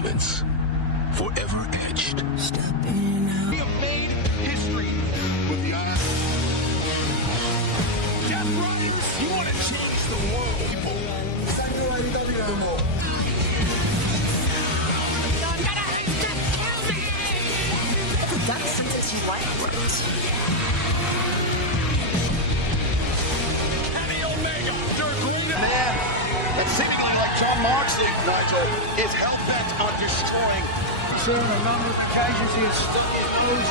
moments forever etched. Stepping out. We have made history with the Dethroned. You want to change the world, people. It's not your AEW anymore. That's since you like words. Kenny Omega, their greatest man. And seemingly like Jon Moxley, Nigel, is hell-bent on destroying. On a number of occasions, he has stuck his nose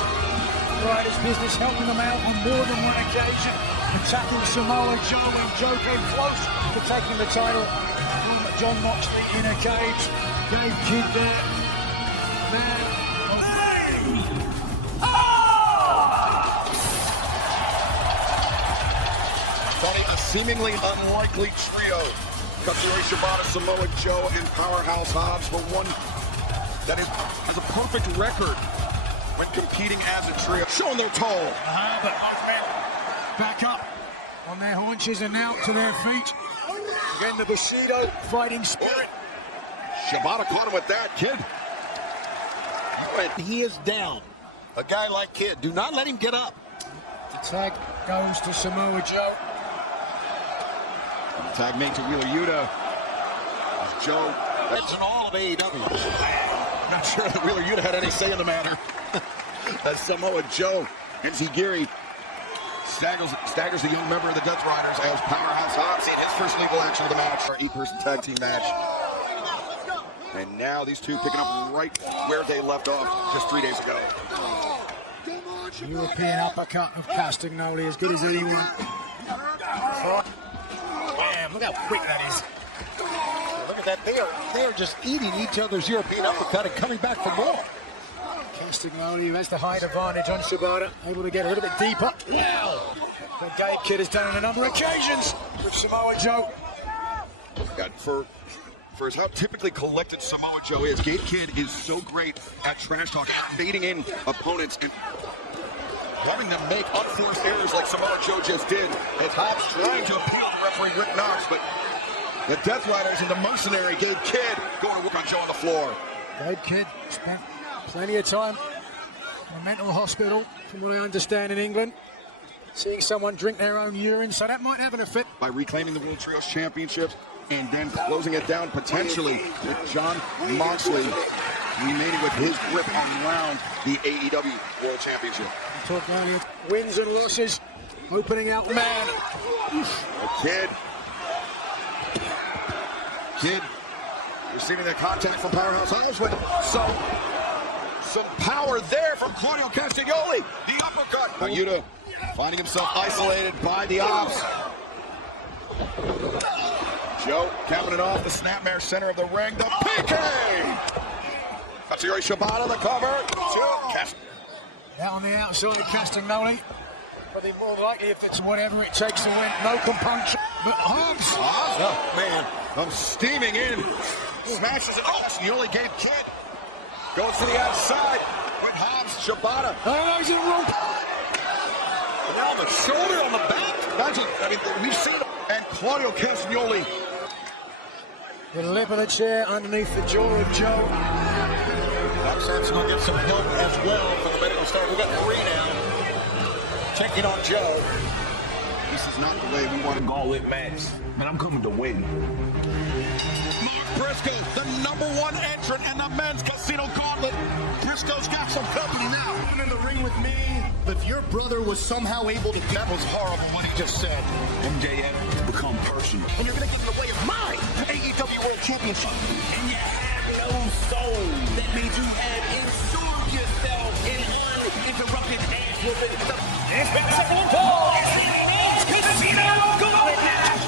right his business, helping them out on more than one occasion, attacking Samoa Joe when Joe came close to taking the title from Jon Moxley in a cage. Gave Kid there. Man. Tony, a seemingly unlikely trio. Kazuchika Okada, Samoa Joe, and Powerhouse Hobbs for one that has a perfect record when competing as a trio. Showing their toll. But back up on their haunches and now to their feet. Again, the Bushido fighting spirit. Shibata caught him with that, Kid. He is down. A guy like Kid, do not let him get up. The tag goes to Samoa Joe. The tag made to Wheeler Yuta. Joe, that's in all of AEW. Not sure that Wheeler Yuta had any say in the matter. As Samoa Joe and Zigiri staggers the young member of the Death Riders as Powerhouse Hobbs in his first legal action of the match. Our 8-person tag team match. And now these two picking up right where they left off just 3 days ago. European uppercut of Castagnoli, as good as anyone. Bam, look how quick that is. Look at that, they are just eating each other's European uppercut and coming back for more. Castagnoli, who has the height advantage on Shibata, able to get a little bit deeper. Wow! The Gabe Kid has done it on a number of occasions with Samoa Joe. For how typically collected Samoa Joe is, Gabe Kid is so great at trash talking, baiting in opponents and having them make unforced errors like Samoa Joe just did. As Hobbs trying to appeal to referee Rick Knox, but the Death Riders and the mercenary Gabe Kid going to work on Joe on the floor. Gabe Kid spent plenty of time in a mental hospital, from what I understand, in England, seeing someone drink their own urine, so that might have an effect. By reclaiming the World Trios Championships and then closing it down potentially with Jon Moxley remaining with his grip around the AEW World Championship. We talked earlier, wins and losses, opening out man. Kid receiving the contact from Powerhouse Hobbs with some power there from Claudio Castagnoli. The uppercut. Yuta finding himself isolated by the Ops. Joe capping it off the snapmare center of the ring. The PK! Katsuyori Shibata, the cover. Out on the outside, Castagnoli. But they're more likely if it's whatever it takes to win. No compunction. But Hobbs. Oh, man. I'm steaming in. Smashes it. Oh, Castagnoli gave Kid. Goes to the outside. With Hobbs, Shibata. Oh, he's in the wrong. Now the shoulder on the back. We've seen it. And Claudio Castagnoli. The lip of the chair underneath the jaw of Joe. Hobbs will get some help as well for the medical staff. We've got 3 now. Checking on Joe. This is not the way we want to go. Gauntlet match. Man, I'm coming to win. Briscoe, the #1 entrant in the men's casino gauntlet. Briscoe's got some company now. In the ring with me. If your brother was somehow able to... That was horrible what he just said. MJF, become personal. And you're going to get in the way of mine. AEW World Championship. And you have no soul. That means you have insured yourself in uninterrupted ass whooping. It's been second ball. Casino Gauntlet.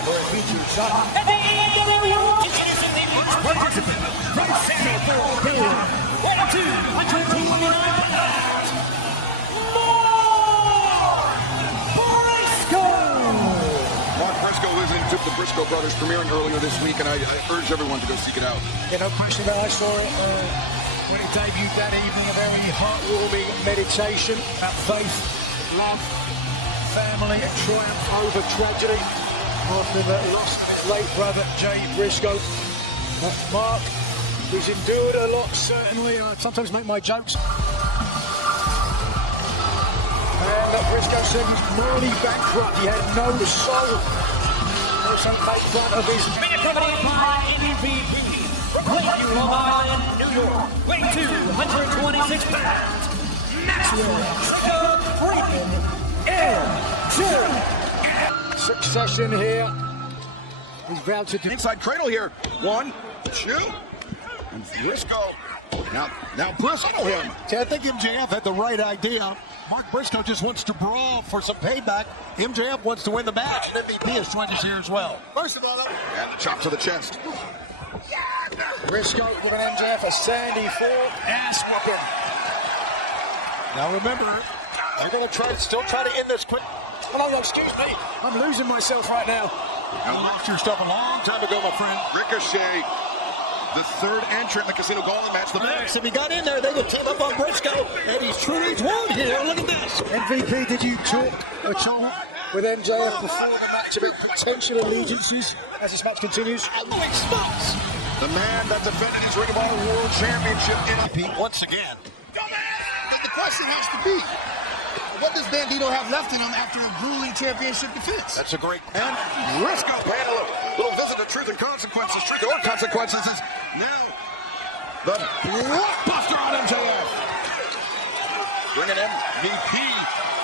For a featured shot. And the AEW World Championship Participant from Singapore, Korea. 129. The Briscoe Brothers premiering earlier this week, and I urge everyone to go seek it out. No question about it. I saw it when it debuted that evening. A very heartwarming meditation about faith, love, family, and triumph over tragedy after the loss of his late brother Jay Briscoe. Mark He's endured a lot, certainly. I sometimes make my jokes. And Briscoe said he's morally bankrupt. He had no soul. Also made fun of his... Accompanied by MVP. Lakeview, Long Island, New York. Weight 226 pounds. Maxwell Freeman L2. Succession here. He's vowed to do... Inside cradle here. 1, 2. And Briscoe. Now Briscoe him. See, I think MJF had the right idea. Mark Briscoe just wants to brawl for some payback. MJF wants to win the match, and MVP has joined us here as well. First of all, and the chop to the chest. Briscoe giving MJF a sandy fall. Ass whooping. Now remember, you're going to still try to end this quick. Oh, no, excuse me. I'm losing myself right now. You lost your stuff a long time ago, my friend. Ricochet, the third entrant in the Casino Gauntlet match. The Max, if he got in there, they would team up on Briscoe, and he's truly won here. Look at this. MVP, did you talk at all with MJF before the match about potential allegiances as this match continues? Holy smokes. The man that defended his Ring of Honor World Championship in Once again. The question has to be, what does Bandito have left in him after a grueling championship defense? That's a great... And Briscoe paying a little visit to Truth and Consequences. Truth or Consequences is now the blockbuster on MJF. Bringing MVP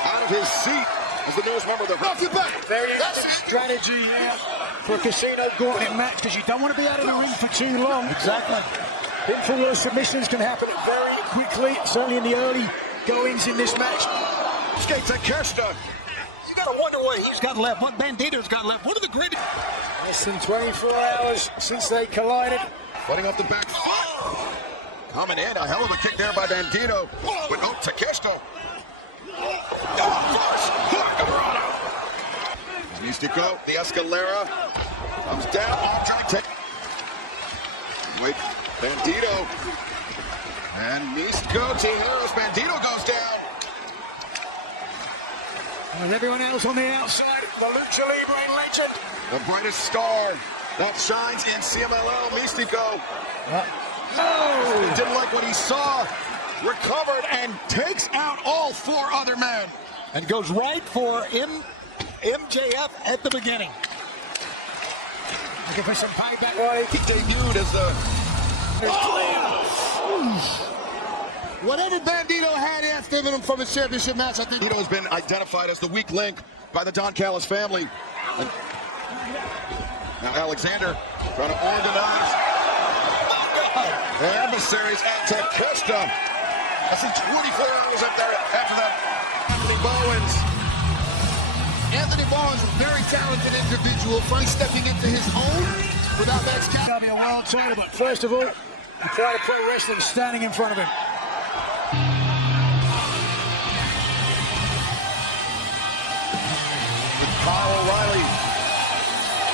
out of his seat as the newest member of the... Off your back! Very interesting strategy here for a Casino Gauntlet match, because you don't want to be out of the ring for too long. Exactly. Pinfall or submissions can happen very quickly, certainly in the early goings in this match. Skate to Kirsta. You got to wonder what he's got left, what Bandito's got left. One of the greatest... Less than 24 hours since they collided. Fighting off the back foot. Coming in, a hell of a kick there by Bandito. With Takeshita. Mystico, the Escalera. Comes down. Wait, Bandito. And Mystico, Tijeras. Bandito goes down. And everyone else on the outside, the Lucha Libre legend. The brightest star that shines in CMLL, Mystico. No! Didn't like what he saw. Recovered and takes out all 4 other men. And goes right for MJF at the beginning. Looking for some payback, right? He debuted as the... Whatever Bandito had after him from his championship match, I think... Bandito has been identified as the weak link by the Don Callis family. And now Alexander trying to organize the adversaries at Takeshita. I see 24 hours up there after that. Anthony Bowens. Anthony Bowens is a very talented individual, finally stepping into his own without that It's going to be a world title, but first of all, the Pride of Pro Wrestling standing in front of him. With Kyle O'Reilly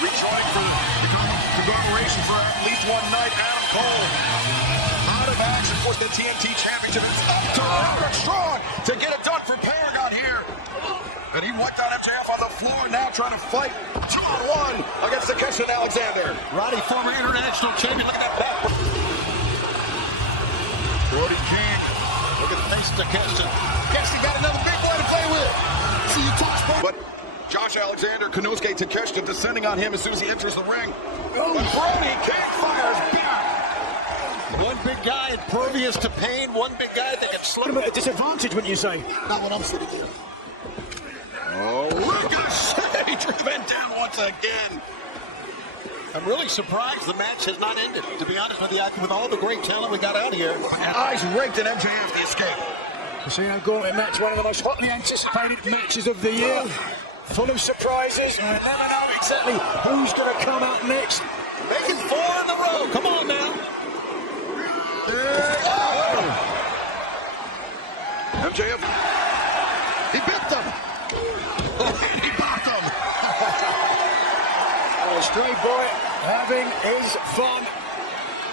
rejoining for the conglomeration for at least one night. Adam Cole out of action for the TNT Championship. It's up to Roderick Strong to get it done for Paragon here. And he wiped out MJF on the floor, now trying to fight 2-on-1 against Takeshita and Alexander. Roddy, former international champion. Look at that back. Brody King. Look at the face of Takeshita. Yes, he got another big boy to play with. See you talk sport. But Josh Alexander, Konosuke Takeshita descending on him as soon as he enters the ring. But Brody King fires back. One big guy impervious to pain, one big guy that can slip At a disadvantage, wouldn't you say? Not what I'm sitting here. Oh, Ricochet driven down once again. I'm really surprised the match has not ended, to be honest with you, with all the great talent we got out here. Eyes raked at MJF, the escape. Casino Gauntlet match, one of the most hotly anticipated matches of the year. Full of surprises. You never know exactly who's going to come out next. Making 4 in a row. Come on now. MJF, he bit them. He popped them. Stray boy having his fun.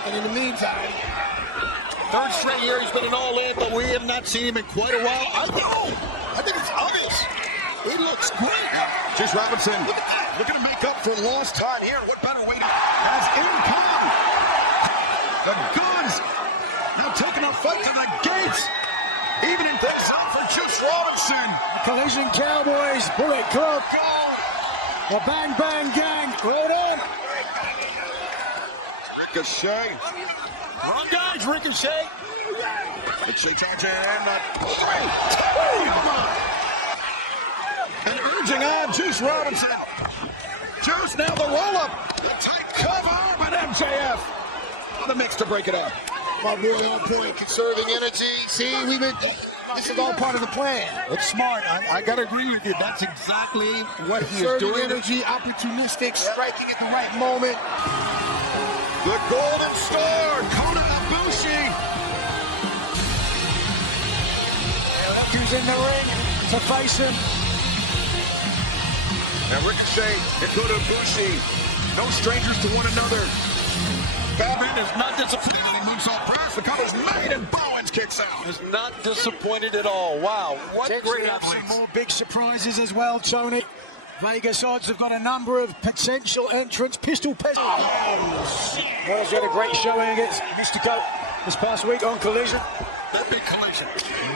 And in the meantime, 3rd straight year he's been an all-in, but we have not seen him in quite a while. I think it's obvious. He looks great. Chase Robinson looking to make up for lost time here. What better way to... As income. The goods now taking a fight to the gates. Evening things up for Juice Robinson. Collision Cowboys, Bullet Club, the Bang Bang Gang, right on. Ricochet. Wrong guys, Ricochet. Ricochet charging. And urging on Juice Robinson. Juice now the roll-up. The tight cover, but MJF on the mix to break it up. My boy on point, conserving energy. See, this is all part of the plan. It's smart. I got to agree with you. That's exactly what he is Conserving doing. energy, opportunistic, striking at the right moment. The Golden Star, Kota Ibushi. Look who's in the ring to face him. And Ricochet and Kota Ibushi, no strangers to one another. Batman is not disappointed. He moves off first. The cover's made and Bowens kicks out. Is not disappointed at all. Wow, what great Some athletes. more big surprises as well, Tony. Vegas odds have got a number of potential entrants. Pistol Pest. Has got a great showing against Mystico this past week on Collision. That big collision.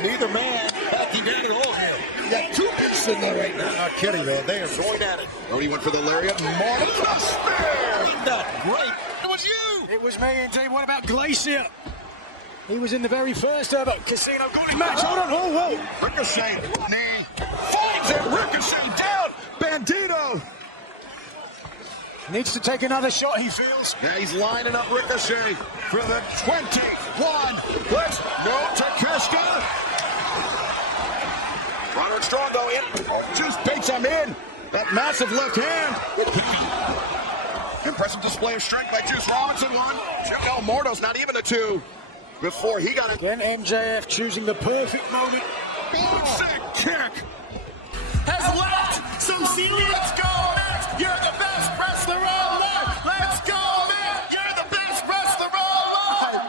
Neither man backing down at all here. You got two pieces in there right now. Not kidding, man. They are going at it. Brody went for the lariat. Martin the spear. Not great. It was you. It was me indeed. What about Glacier? He was in the very first ever Casino Gauntlet match. Hold on. Oh, whoa. Ricochet, knee, finds it. Ricochet down. Bandito. Needs to take another shot, he feels. Now he's lining up Ricochet for the 21. Let's go to Kiska. Roderick Strong though in. Juice baits him in. That massive left hand. Impressive display of strength by Juice Robinson. One. El Morto's not even a two. Before he got it. Again, MJF choosing the perfect moment. Sick kick. Has left some serious. Let's go, Matt. You're the best wrestler alive. Let's go, Matt. You're the best wrestler alive.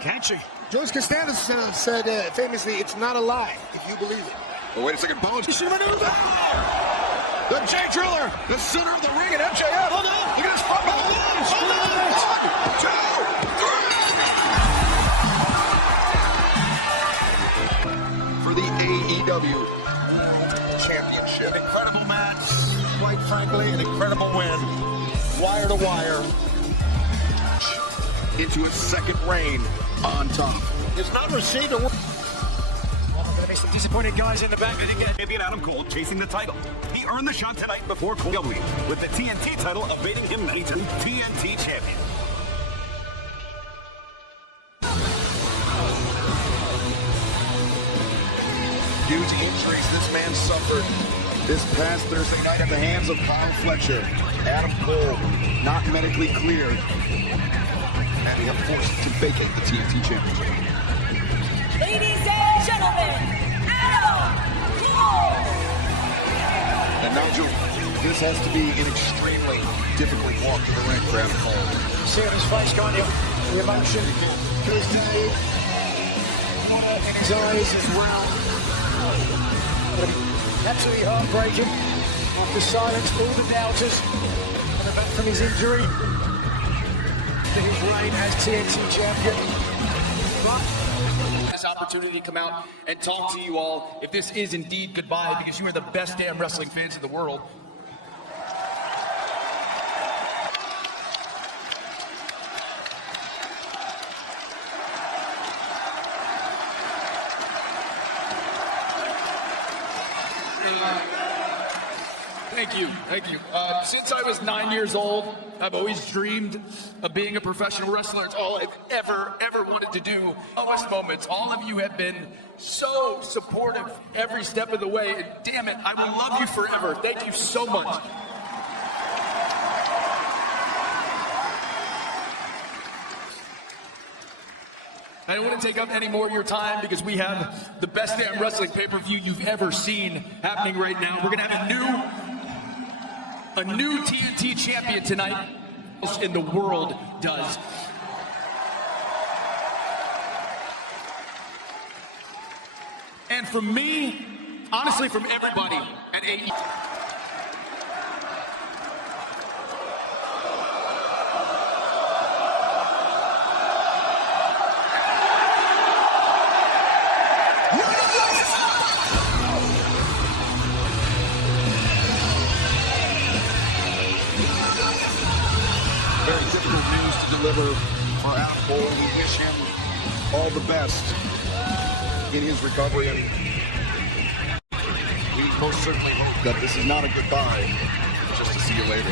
Catchy. George Costanza said famously, it's not a lie if you believe it. Oh, wait a second. Bones. The J Driller, the center of the ring, and MJF. Hold on. Look at his front. Hold on. 1, 2, 3. For the AEW World Championship. Incredible match. Quite frankly, an incredible win. Wire to wire. Into his second reign on top. Has not received a. Going to be some disappointed guys in the back. Champion Adam Cole chasing the title. He earned the shot tonight before Cole W, with the TNT title awaiting him United TNT Champion. Huge injuries this man suffered this past Thursday night at the hands of Kyle Fletcher. Adam Cole not medically cleared. And he got forced to vacate the TNT Championship. Ladies and gentlemen, Adam Cole! And Nigel, this has to be an extremely difficult walk to the ring for Adam Cole. See on his face, can't you? The emotion. His day. In his eyes as well. Absolutely heartbreaking. After silence, all the doubters coming back from his injury to his reign as TNT champion. This opportunity to come out and talk to you all, if this is indeed goodbye, because you are the best damn wrestling fans in the world. Thank you. Since I was 9 years old, I've always dreamed of being a professional wrestler. It's all I've ever wanted to do. Lowest moments, all of you have been so supportive every step of the way. And damn it, I will love you forever. Thank you so much. I don't want to take up any more of your time because we have the best damn wrestling pay-per-view you've ever seen happening right now. We're going to have a new TNT champion tonight in the world does. And from me, honestly, from everybody at AEW. forever for Adam Cole. We wish him all the best in his recovery, and we most certainly hope that this is not a goodbye, just to see you later.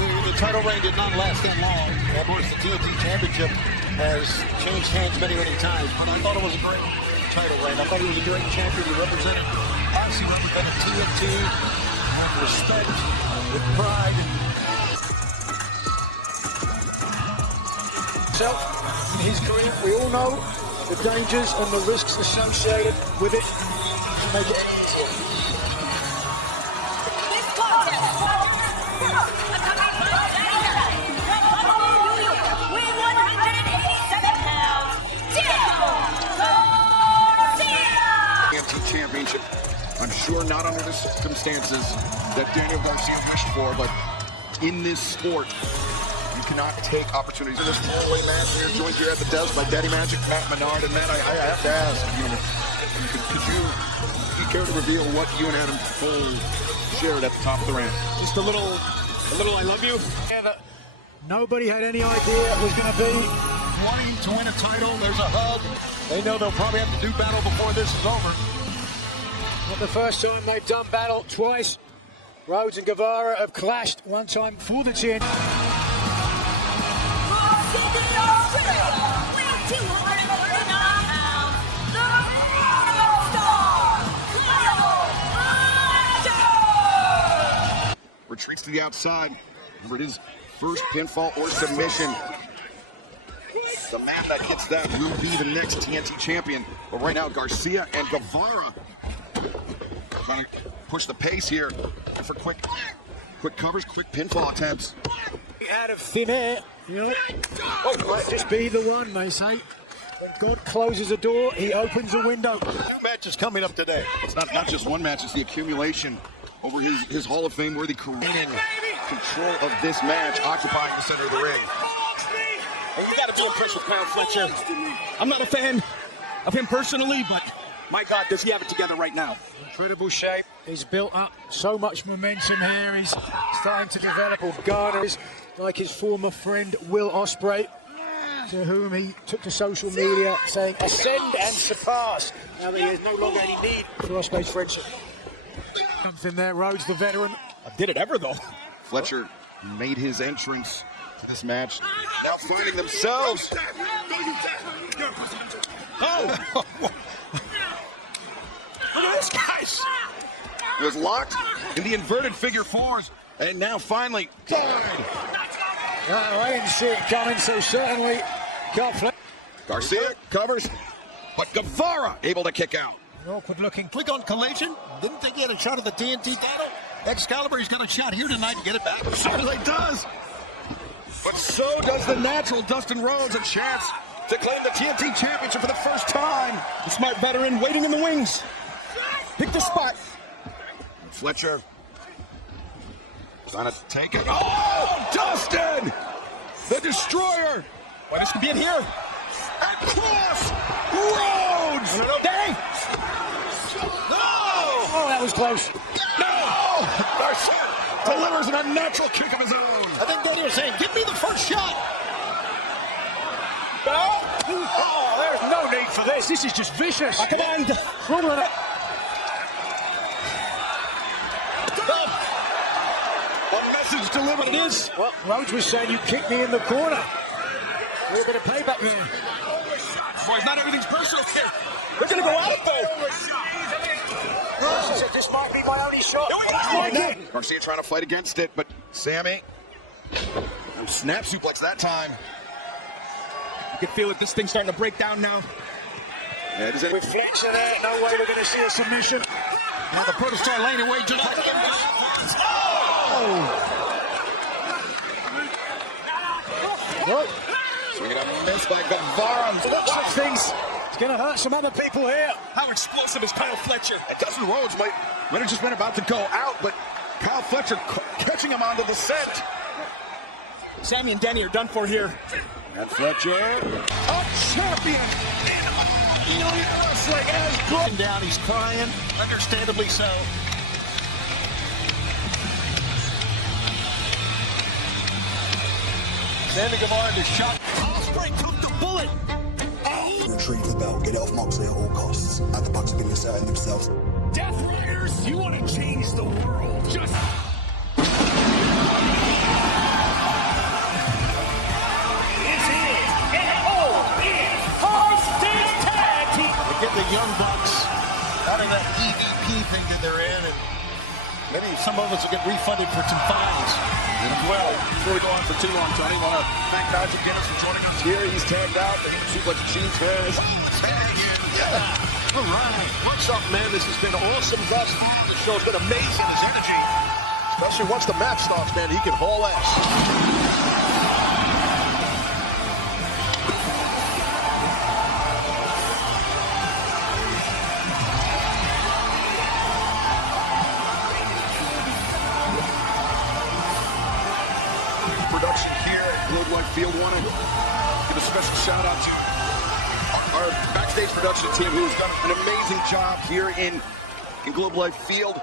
The title reign did not last that long. Of course, the TNT Championship has changed hands many, many times, but I thought it was a great title reign. I thought he was a great champion. He represented us. He represented TNT with respect, with pride. In his career, we all know the dangers and the risks associated with it to make it easier. This contest attacking from New York, weighing 187 pounds, Daniel Garcia! TNT Championship. I'm sure not under the circumstances that Daniel Garcia wished for, but in this sport, you cannot take opportunities. In this four-way match here, joined here at the desk by Daddy Magic, Matt Menard, and Matt, I have to ask, could you care to reveal what you and Adam Cole shared at the top of the ramp? Just a little I love you. Nobody had any idea it was going to be. Wanting to win a title, there's a hug. They know they'll probably have to do battle before this is over. Not the first time they've done battle, twice. Rhodes and Guevara have clashed, one time for the TNT. Retreats to the outside. Remember, it is first pinfall or submission. The man that gets that will be the next TNT champion. But right now, Garcia and Guevara trying to push the pace here for quick covers, quick pinfall attempts. Out of thin air, you know. Might just be the one, they say. When God closes a door, he opens a window. Two matches coming up today. It's not just one match, it's the accumulation over his Hall of Fame worthy career. Control of this match, occupying the center of the ring. And you gotta be appreciative of Kyle Fletcher. I'm not a fan of him personally, but my God, does he have it together right now? Incredible shape. He's built up so much momentum here. He's starting to develop or garner, like his former friend Will Ospreay, to whom he took to social media saying, ascend and surpass. Now that he has no longer any need for Ospreay's friendship. Something there, Rhodes, the veteran. Did it ever, though? Fletcher made his entrance to this match. Now finding themselves. Oh! Look at this, guys! It was locked in the inverted figure fours, and now finally tied. I didn't see it coming, so certainly can't play. Garcia covers, but Guevara able to kick out. Awkward looking. Click on collation. Didn't think he had a shot at the TNT title? Excalibur, he's got a shot here tonight to get it back. Certainly does. But so does the natural Dustin Rhodes, a chance to claim the TNT Championship for the first time. The smart veteran waiting in the wings. Pick the spot. Fletcher trying to take it. Oh, Dustin! The Destroyer! Well, this could be it here. Across Rhodes! Dang! No! Oh, that was close. No! Garcia delivers an unnatural kick of his own. I think Danny was saying, give me the first shot. Oh, there's no need for this. This is just vicious. Come on. A message delivered. It is. Well, Rhodes was saying you kicked me in the corner. A little bit of payback there. Boys, not everything's personal here. We're going to go out though. This might be my only shot. Garcia trying to fight against it, but Sammy snap suplex that time. You can feel it. This thing's starting to break down now. Yeah, does it? With Fletcher there, no way we're going to see a submission. Now the protestar laying away just like him. Swinging a miss by Guevara. Things. It's going to hurt some other people here. How explosive is Kyle Fletcher? Dustin Rhodes might have just been about to go out, but Kyle Fletcher catching him onto the set. Sammy and Danny are done for here. And Fletcher, a champion in Elite Wrestling as broken down. He's crying, understandably so. Sammy Guevara just shot. Ospreay took the bullet. Retrieve the belt, get it off Moxley at all costs. And the Bucks are going to be asserting themselves. Death Riders, you want to change the world? Just... Get the Young Bucks out of that EVP thing that they're in, and maybe some of us will get refunded for some fines. Well, before we go on for too long, Tony, I want to thank Patrick Guinness for joining us here. He's tagged out. The Suplex Machine Terrorist. Tag in, yeah. All right. What's up, man? This has been awesome, Gus. The show's been amazing. His energy, especially once the match starts, man, he can haul ass. Production here at Globe Life Field. Want to give a special shout out to our backstage production team who has done an amazing job here in Globe Life Field.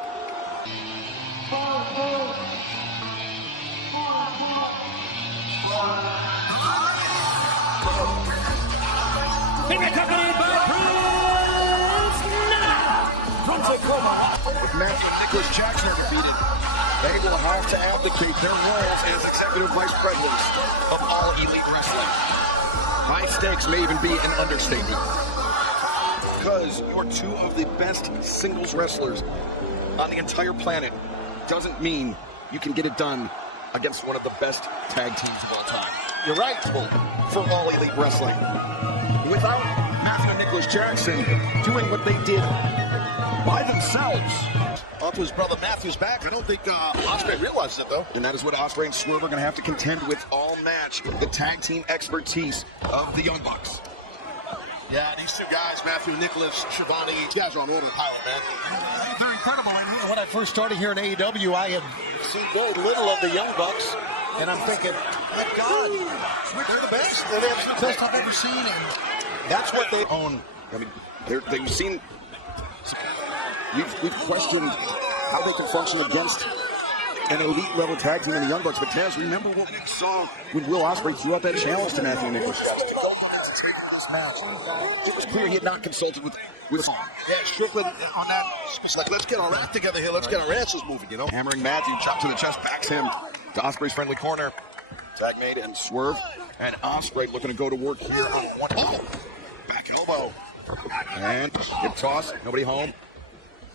Being accompanied by Prince Nana from Tacoma. With Matthew and Nicholas Jackson are defeated, they will have to abdicate their roles as executive vice presidents of All Elite Wrestling. High stakes may even be an understatement, because you're two of the best singles wrestlers on the entire planet doesn't mean you can get it done against one of the best tag teams of all time. You're right, for All Elite Wrestling. Without Matthew and Nicholas Jackson doing what they did by themselves. Onto his brother Matthew's back. I don't think Ospreay realizes it, though. And that is what Ospreay and Swerve are going to have to contend with all match. The tag team expertise of the Young Bucks. Yeah, these two guys, Matthew and Nicholas, Shivani, these guys are on autopilot, man. They're incredible. And when I first started here in AEW, I had seen very little of the Young Bucks. And I'm thinking, my God, they're the best. They're the absolute best I've ever seen. And that's what they own. I mean, they've seen... We've questioned how they can function against an elite level tag team in the Young Bucks, but Taz, remember what we saw when Will Ospreay threw out that challenge to Matthew Nicholas? It was clear he had not consulted with Yeah, Strickland on that. Like, let's get our act together here. Let's get our asses moving, you know? Hammering Matthew, chop to the chest, backs him to Ospreay's friendly corner. Tag made and Swerve, and Ospreay looking to go to work here on one. Oh, back elbow. And hip toss, nobody home.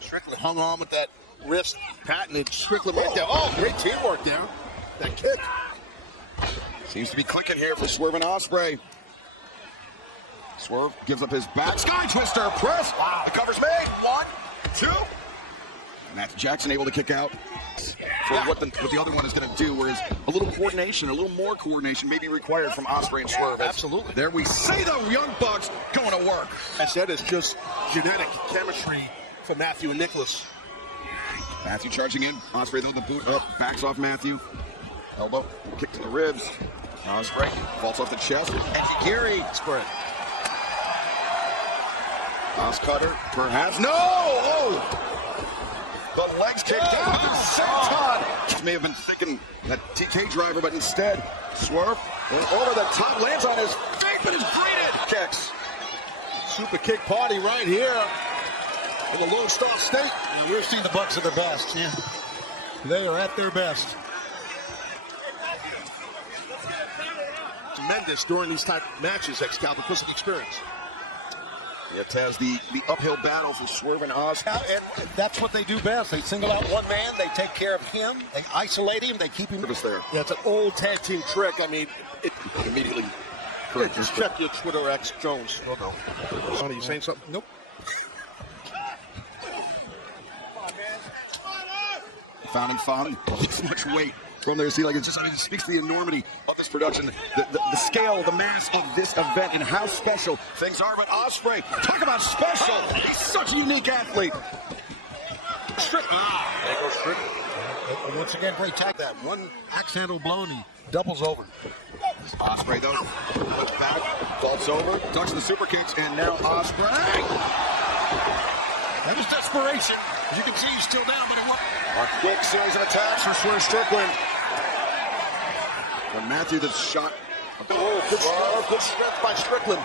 Strickland hung on with that wrist, patented. Strickland right there. Oh, great teamwork there. That kick. Seems to be clicking here for Swerve and Ospreay. Swerve gives up his back. Sky Twister press. Wow. The cover's made. 1, 2. Matthew Jackson able to kick out for what the other one is going to do, whereas a little coordination, a little more coordination may be required from Ospreay and Swerve. Absolutely. There we see the Young Bucks going to work. I said it's just genetic chemistry for Matthew and Nicholas. Matthew charging in. Ospreay though, the boot up, backs off Matthew. Elbow, kick to the ribs. Ospreay falls off the chest. Enziguri spread. Os cutter, perhaps. No! Oh! The legs kicked down. Senton. May have been thinking that TK driver, but instead, Swerve went over the top, lands on his feet, but is greeted. Kicks. Super kick party right here in the Lone Star State. Yeah, we've seen the Bucks at their best. Yeah. They are at their best. Tremendous during these type of matches, Excalibur, because of the experience. It has the uphill battle for Swerve and Oz. And that's what they do best. They single out one man, they take care of him, they isolate him, they keep him there. Yeah, it's an old tag team trick. I mean, it immediately. Yeah, just check your Twitter X Jones. Oh no. Sonny, you saying something? Nope. Found this much weight from there. See, like it speaks to the enormity of this production, the scale, the mass of this event, and how special things are. But Ospreay, talk about special! He's such a unique athlete. There goes Strickland. Once again, great tag. That one axe handle blown, he doubles over. Ospreay though, looks back, vaults over, ducks the super kicks, and now Ospreay. That was desperation. As you can see, he's still down, but it won. A quick series of attacks for Swerve Strickland. When Matthew the shot. Oh, good strength by Strickland.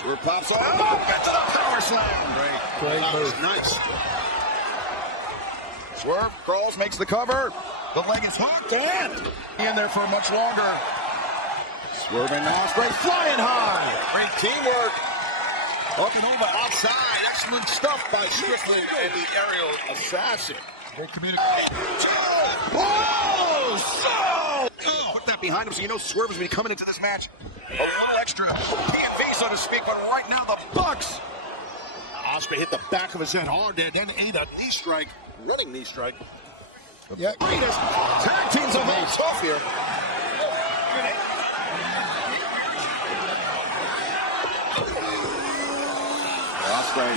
Swerve pops up into the power slam. Great move. Nice. Swerve crawls, makes the cover. The leg is hooked and in there for much longer. Swerve and Ospreay flying high. Great teamwork. Up and over outside. Excellent stuff by Strickland and the aerial assassin. Great communication. Oh, put that behind him so you know Swerve is going to be coming into this match a little extra PFV, so to speak, but right now the Bucks. Ospreay hit the back of his head hard there, then ate a knee strike, running knee strike. The greatest tag teams of all tough here. Ospreay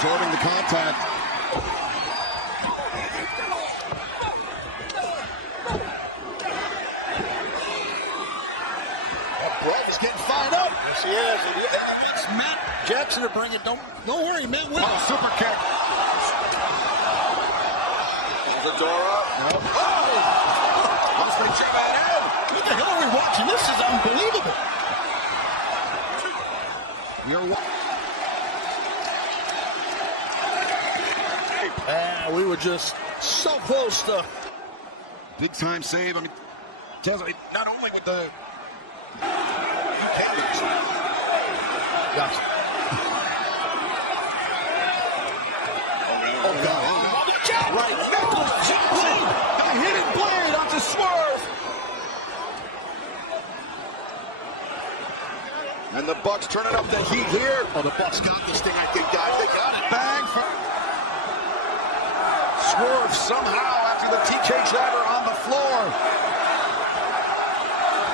absorbing the contact. Brett is getting fired up. Yes, he is. It's Matt Jackson to bring it. Don't worry, Matt. Super kick. The door up. Nope. Oh! Ospreay check that out. What the hell are we watching? This is unbelievable. We were just so close to big time save. I mean, tells me not only with the UK match. Gotcha. Oh God! Right, Nicholas Jackson, a hidden blade onto Swerve, and the Bucks turning up the heat here. Oh, the Bucks got this thing, I think, guys. They got it. Bang for Swerve somehow after the TK driver on the floor.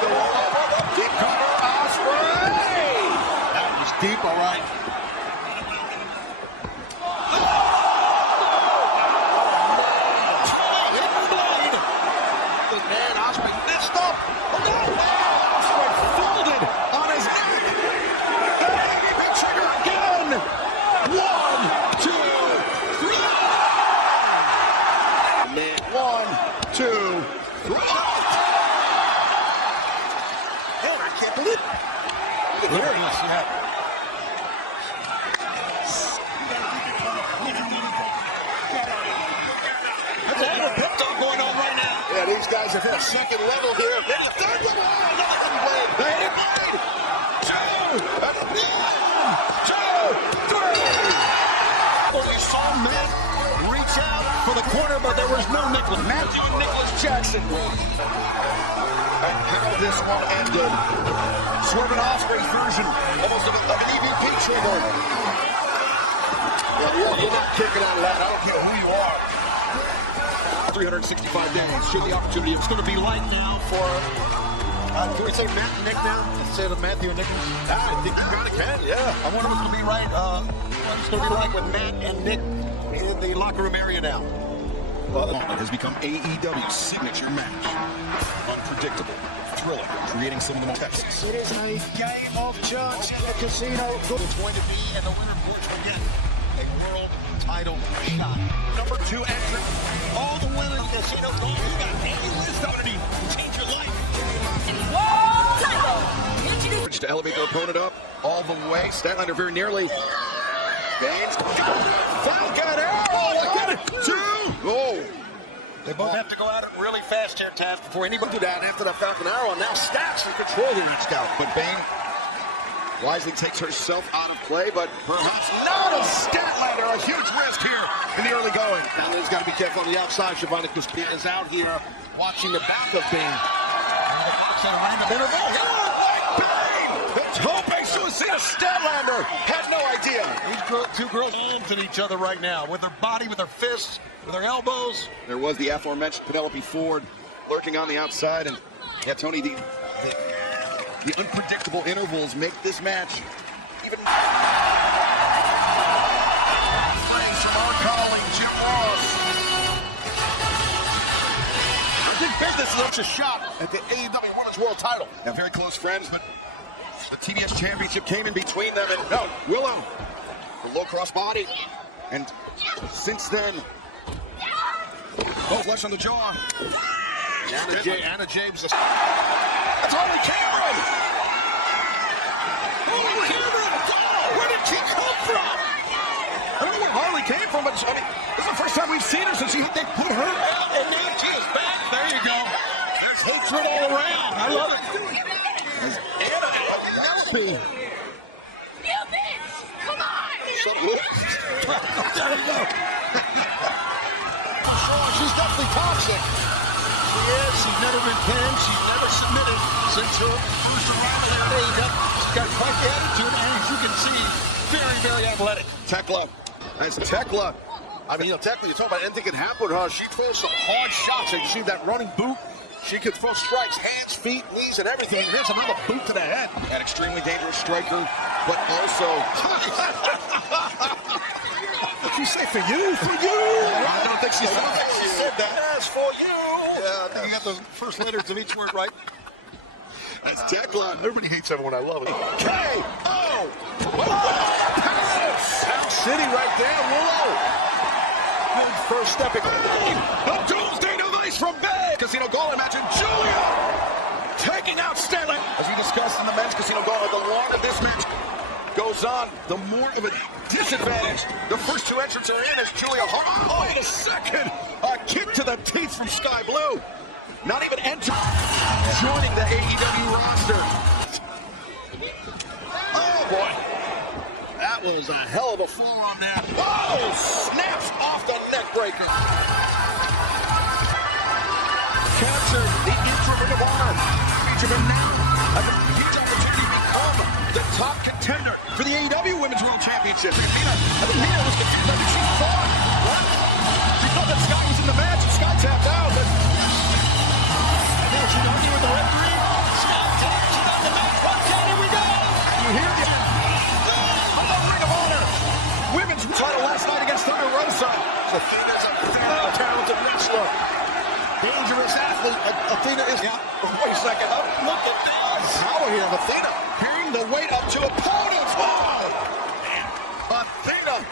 The roll up on the deep cover, Ospreay. That was deep, all right. These guys have hit a second level here. Hit a third level. Another blade. They hit it. Two, three. Well, you saw Matt reach out for the corner, but there was no Nicholas. Matthew Nicholas Jackson. And how this one ended. Swerve and Ospreay's version, almost of an EVP trigger. Well, you're not kicking out loud. I don't care who you are. 365 days, should the opportunity. It's going to be light now for, do we say Matt and Nick now? Instead of Matthew and Nicholas? I think you got it, Ken. Yeah. I wonder what's going to be right. It's going to be like with Matt and Nick in the locker room area now. Well, it has become AEW's signature match. Unpredictable, thrilling, creating some of the most Texas. It is a game of chance in the casino. It's going to be, and the winner, of course, will get a world title shot. Number 2 entrant. All the women in the casino gold. You got any list already. Change your life. World title. To elevate their opponent up all the way. Statlander very nearly. Gaines. Falcon arrow. 2. Oh. They both have to go at it really fast here, Taz, before anybody do that after the Falcon arrow. And now Stacks in control of the reached out. But Bane wisely takes herself out of play, but perhaps not a Statlander. A huge risk here in the early going. Now there's got to be careful on the outside. Shavana is out here watching the back of Bane. It's hoping Suicida Statlander had no idea. These two girls hands at each other right now with their body, with their fists, with their elbows. There was the aforementioned Penelope Ford lurking on the outside, and yeah, Tony, the unpredictable intervals make this match even. Friends from our calling, Jim Ross. I think business is such a shot at the AEW Women's World title. Now, very close friends, but the TBS Championship came in between them, and no, Willow, the low cross body, and since then, both flesh on the jaw. Anna James. That's Harley Cameron. Harley Cameron. Where did she come from? I don't know where Harley came from, but I mean, this is the first time we've seen her since they put her out, and now she is back. There you go. There's hatred all around. I love it. There's Anna Penelope. You bitch! Come on! There you go. She's definitely toxic. She is. She's never been pinned. She's never submitted since her first arrival there at AEW. She's got quite the attitude, and as you can see, very, very athletic. Tekla. That's Tekla. I mean, Tekla, you talk about anything can happen with her. She throws some hard shots. You see that running boot? She can throw strikes, hands, feet, knees, and everything. Here's another boot to the head. An extremely dangerous striker, but also... What did you say, for you? For you! I don't think she said that. Yes, for you! Yeah, you got the first letters of each word right. That's Tekla. Everybody hates everyone. I love it. K.O. Sound City right there, Willow. Good first step. A doomsday device from Bay. Casino Gauntlet match, and Julia taking out Stanley. As we discussed in the men's Casino Gauntlet, the longer this match goes on, the more of a disadvantage the first two entrants are in as Julia Hart. Oh, wait a second. A kick to the teeth from Sky Blue. Not even entering. Joining the AEW roster. Oh, boy. That was a hell of a forearm there. Oh, snaps off the neck breaker. Captured the interim of honor. Benjamin now has a huge opportunity to become the top contender for the AEW Women's World Championship. Athena was confused. I think she thought. What? She thought that Sky was in the match and Sky tapped out. But she's arguing with the referee. Sky tapped. She's on the match. Here we go. You hear it? On the Ring of Honor. Women's title last night against Thunder Rosa. Athena's a very talented wrestler. Dangerous athlete. Athena is. Wait a second. Look at this. Power here of Athena. Carrying the weight up to opponents. Oh! Athena.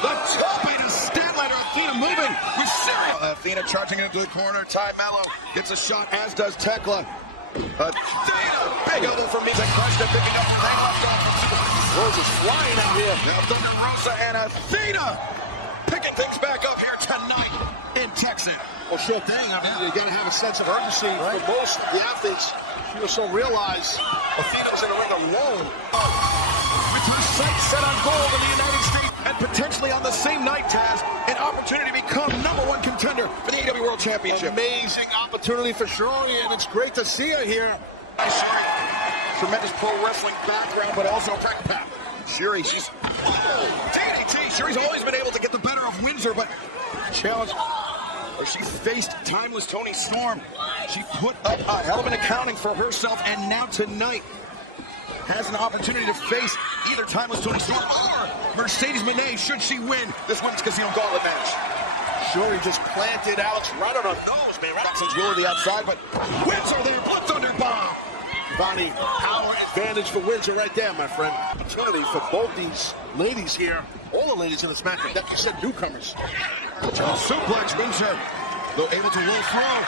The champion is Statlander. Athena moving with serious. Athena charging into the corner. Ty Mello gets a shot, as does Tekla. Athena. Big elbow from Misa. Crushed it, picking up the hang left off. Rose is flying out here. Now Thunder Rosa and Athena picking things back up here tonight in Texas. Well, sure thing. I mean, you got to have a sense of urgency. Right? For most of the athletes, you also realize Athena was in the ring alone. With her sights set on gold in the United States and potentially on the same night, Taz, an opportunity to become #1 contender for the AEW World Championship. Amazing opportunity for Shuri, and it's great to see her here. Tremendous pro wrestling background, but also Shuri, she's DDT. Shuri's always been able to get the better of Windsor, but challenge. She faced timeless Toni Storm. She put up a hell of an accounting for herself, and now tonight has an opportunity to face either timeless Toni Storm or Mercedes Moné should she win this Women's Casino Gauntlet match. Shuri just planted Alex right on her nose, man. Jackson's really the outside, but Windsor there, Blood Thunder bomb. Bonnie, power advantage for Windsor right there, my friend. Opportunity for both these ladies here, all the ladies in this match, that you said newcomers. John suplex, Windsor, though able to roll through.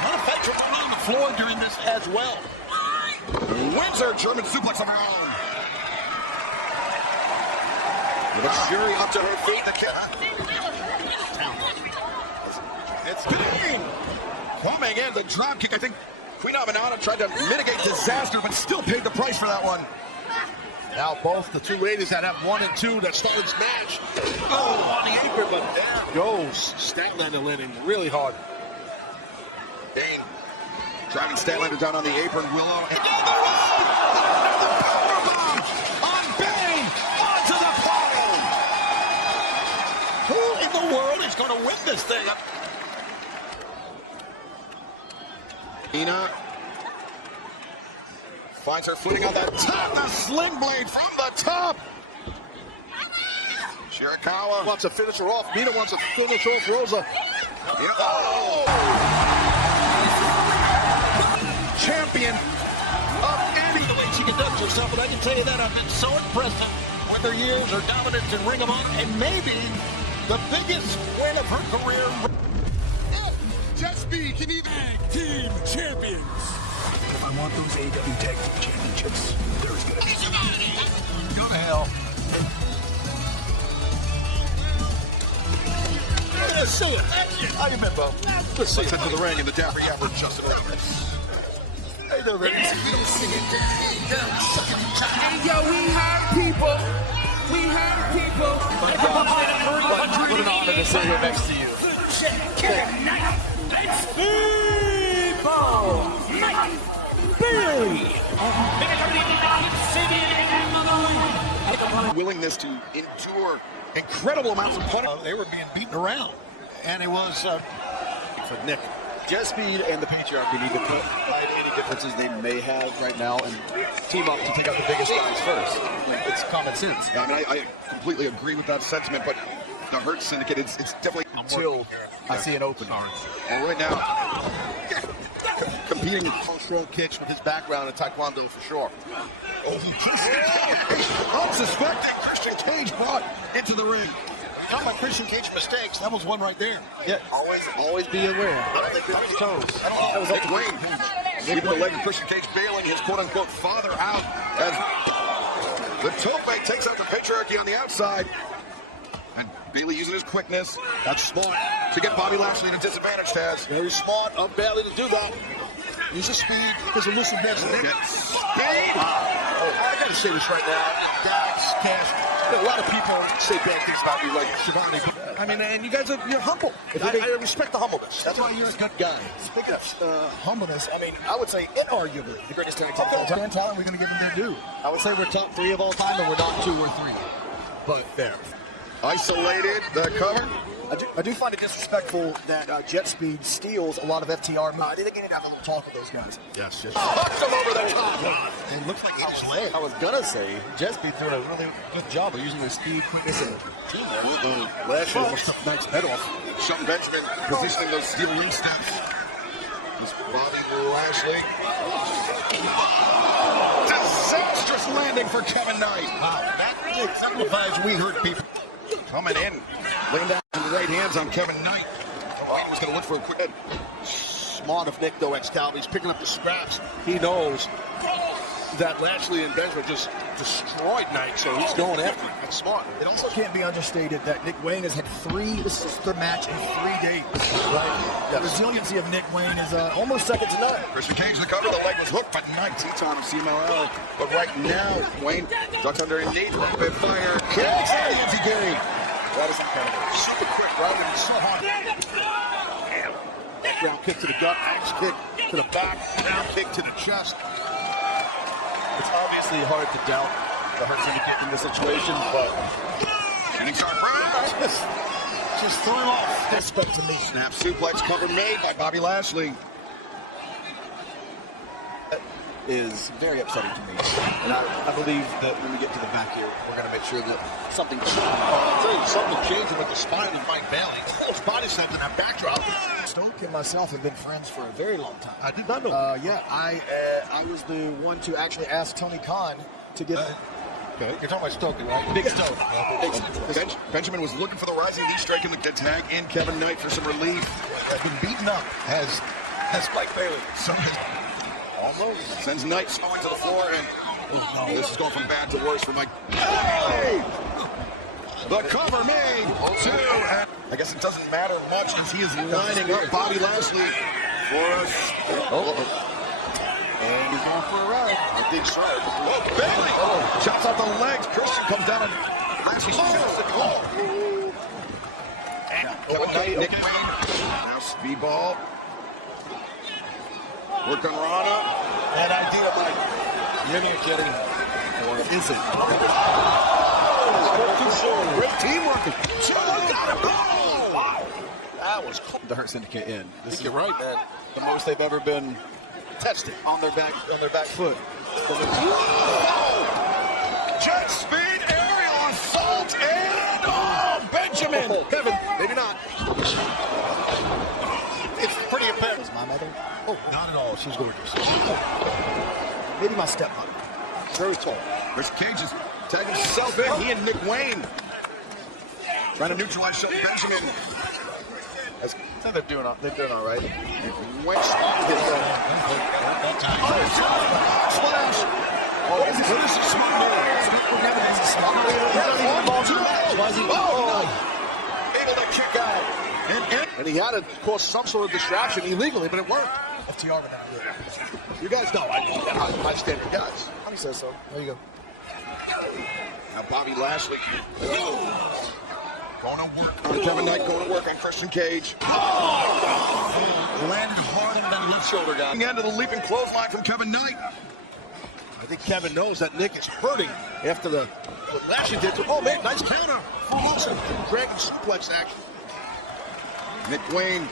Not effective on the floor during this as well. Windsor, German suplex of her own. With Shuri up to her feet, the kick. It's big. Coming in, the drop kick, I think. Queen Aminata tried to mitigate disaster, but still paid the price for that one. Now both the two ladies that have 1 and 2 that started this match. Oh, on the apron, but there goes Statlander landing really hard. Bane driving Statlander down on the apron. Willow. And on Bane! Onto the pole! Who in the world is going to win this thing? Ina finds her footing on the top. The sling blade from the top. Shirakawa wants to finish her off. Mina wants to finish off Rosa. Oh! Champion of any the way she conducts herself, but I can tell you that I've been so impressed with her years, her dominance in Ring of Honor, and maybe the biggest win of her career. Jet Speed can even Team champions. If I want those AEW Tag Team Championships, there's gonna be Go to hell. Let's see it. How you been, Bo? Let's into the ring in the Dapper Yapper Justin Rhodes. Hey there, Vince. Hey, yo, we have people. We have people. What an honor to sit here next to you. Kevin Knight. Speedball Mike Bailey. Willingness to endure incredible amounts of punishment. They were being beaten around, and it was For Nick, Jet Speed and the Patriarchy need to cut any differences they may have right now and team up to take out the biggest guys first. It's common sense. I mean, I completely agree with that sentiment, but the Hurt Syndicate, it's definitely until I see an opening. Well, right now, competing in close-throw kicks with his background in Taekwondo for sure. Unsuspecting Christian Cage brought into the ring. talking about Christian Cage mistakes. That was one right there. Yeah, always be aware. Touch your toes. That was Nick Wayne. Keeping the leg of Christian Cage, bailing his quote-unquote father out as the tope takes out the Patriarchy on the outside. And Bailey using his quickness. That's smart to get Bobby Lashley at a disadvantage, Taz. Very smart of Bailey to do that. Use his speed. There's a listen best. Speed. I gotta say this right now. Guys, Cash, a lot of people say bad things about you, like Shivani. I mean, and you guys you're humble. I respect the humbleness. That's why you're a good guy. Speaking of humbleness, I mean, I would say inarguably the greatest tag team of all time. Talent, we're gonna give them their due. I would say we're top 3 of all time, and we're not 2 or 3. But there. Isolated the cover. I do find it disrespectful that Jet Speed steals a lot of FTR. I think you need to have a little talk with those guys. Yes. Punched him over the top. It looks like his leg. I was gonna say, Jet Speed's doing a really good job of using his speed, quickness, and teamwork. Lashley almost took Knight's head off. Shelton Benjamin positioning those steel ring steps. This Bobby Lashley. Disastrous landing for Kevin Knight. Wow, that exemplifies we hurt people. Coming in, laying down the right hands on Kevin Knight. Wayne was going to look for a quick head. Smart of Nick, though, Excalibur. He's picking up the scraps. He knows that Lashley and Benjamin just destroyed Knight, so he's going after him. That's smart. It also can't be understated that Nick Wayne has had this is his 3rd match in 3 days. Right? The resiliency of Nick Wayne is almost second to none. Christian Cage the cover, the leg was hooked, but 19 times CMLL. But right now, Wayne ducks underneath, rapid fire, kicks, and easy game. That is incredible. Super quick, right? It's so hard. Ground kick to the gut, axe kick to the back, down kick to the chest. It's obviously hard to doubt the Hurt Syndicate in this situation, but just threw him off. Respect to me. Snap suplex cover made by Bobby Lashley. Is very upsetting to me. And I believe that when we get to the back here, we're going to make sure that something changes. I'll tell you, something changing with the spine of Mike Bailey. His body set in that backdrop. Stoke and myself have been friends for a very long time. I did not know. Yeah, I was the one to actually ask Tony Khan to get. Okay. You're talking about Stoke, right? Big Stoke. Benjamin was looking for the rising knee strike in the tag in Kevin Knight for some relief. Has been beaten up as Mike Bailey. Almost sends Knight slowing to the floor, and this is going from bad to worse for Mike. Hey! The cover made. 2. I guess it doesn't matter much as he is lining up Bobby Lashley for us. And he's going for a ride. A big shot. Bailey! Chops out the legs. Christian comes down and Lashley shoots the goal. Kevin Knight, Nick Wayne. Now speedball. Work on Rana. That idea, Mike. You're getting, or is it? Great teamwork. That was cool. The Hurt Syndicate in. I think you're right, man. The most they've ever been Tested on their back foot. Jet Speed aerial assault and Benjamin. Kevin, maybe not. It's pretty apparent. Is my mother? Oh, not at all. She's gorgeous. Maybe my stepmother. Very tall. Chris Cage is tagging himself in. He and Nick Wayne trying to neutralize Shelton Benjamin. As So they're doing all right. Went splash. Oh, this is smart move. Able to kick out. And he had to cause some sort of distraction illegally, but it worked. FTR without you. You guys know I stand with guys. He says so. There you go. Now Bobby Lashley. Going to work on Kevin Knight, going to work on Christian Cage. Landed hard on that left shoulder guy. End of the leaping clothesline from Kevin Knight. I think Kevin knows that Nick is hurting after what Lashley did to. Oh man, nice counter. Full Wilson, dragon suplex action. Nick Wayne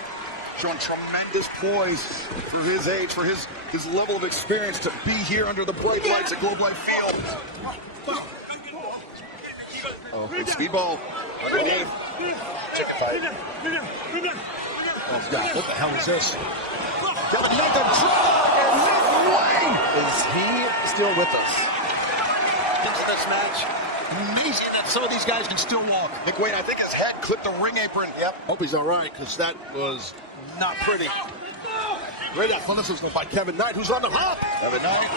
showing tremendous poise for his age, for his level of experience to be here under the bright lights at Globe Life Field. Oh, big speedball. Underneath. Chicken fight. Oh, God, what the hell is this? Kevin Knight to drop, and Nick Wayne. Is he still with us? Into this match. Amazing that some of these guys can still walk. Nick Wayne, I think his head clipped the ring apron. Yep. Hope he's all right, because that was not pretty. Great athleticism by Kevin Knight, who's on the hop. Kevin Knight.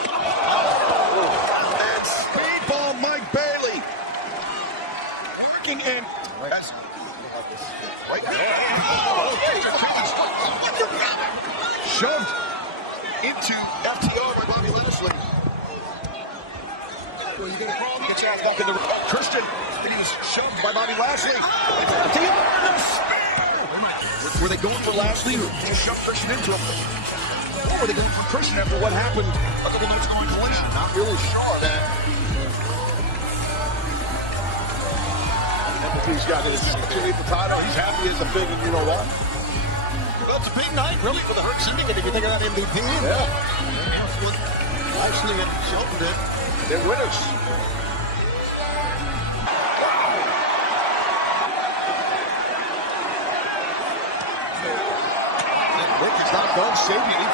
And then speedball Mike Bailey. Working in. Right there. Shoved into FTR by Bobby Lashley. Well, you gonna crawl? Get your ass back in the Christian. He was shoved by Bobby Lashley. Were they going for Lashley or just shoved Christian into him? Or were they going for Christian after what happened other than those going collision? Not really sure that. He's got his opportunity for title. He's happy as a pig, and you know what? Well, it's a big night, really, for the Hurt Syndicate, if you think of that MVP. Yeah. Lashley and Shelton did. They're winners. Nick is not done saving.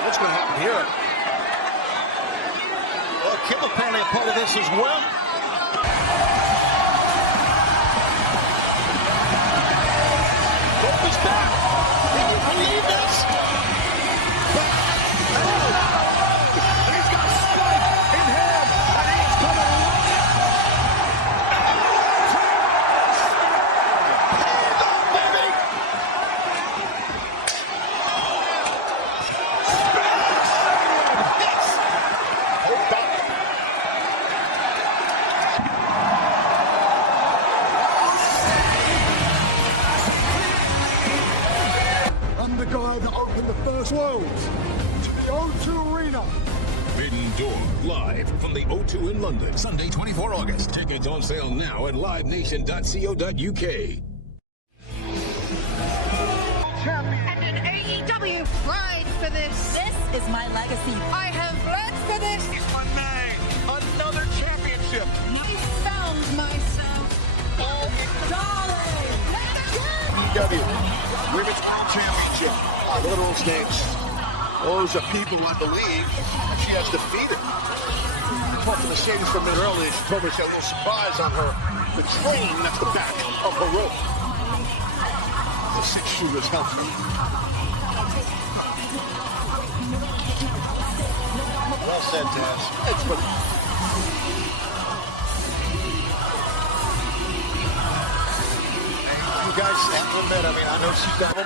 What's going to happen here? Well, Kim apparently a part of this as well. He's back. Can you believe this? He's got Spike in hand, and he's coming right out. Baby. I'm the guy that opened the first world to the O2 Arena. Forbidden Door, live from the O2 in London, Sunday, 24 August. Tickets on sale now at livenation.co.uk. And an AEW pride for this. This is my legacy. I have bled for this. It's my name. Another championship. I found myself. Oh, darling. AEW Women's World Championship. Literal stakes. Those are people I believe she has defeated. I talked to Mercedes for a minute earlier. She told me she had a little surprise on her. The train that's the back of her rope. The 6 shooters help me. Well said, Taz. It's good. You guys have to admit, I mean, I know she's got them.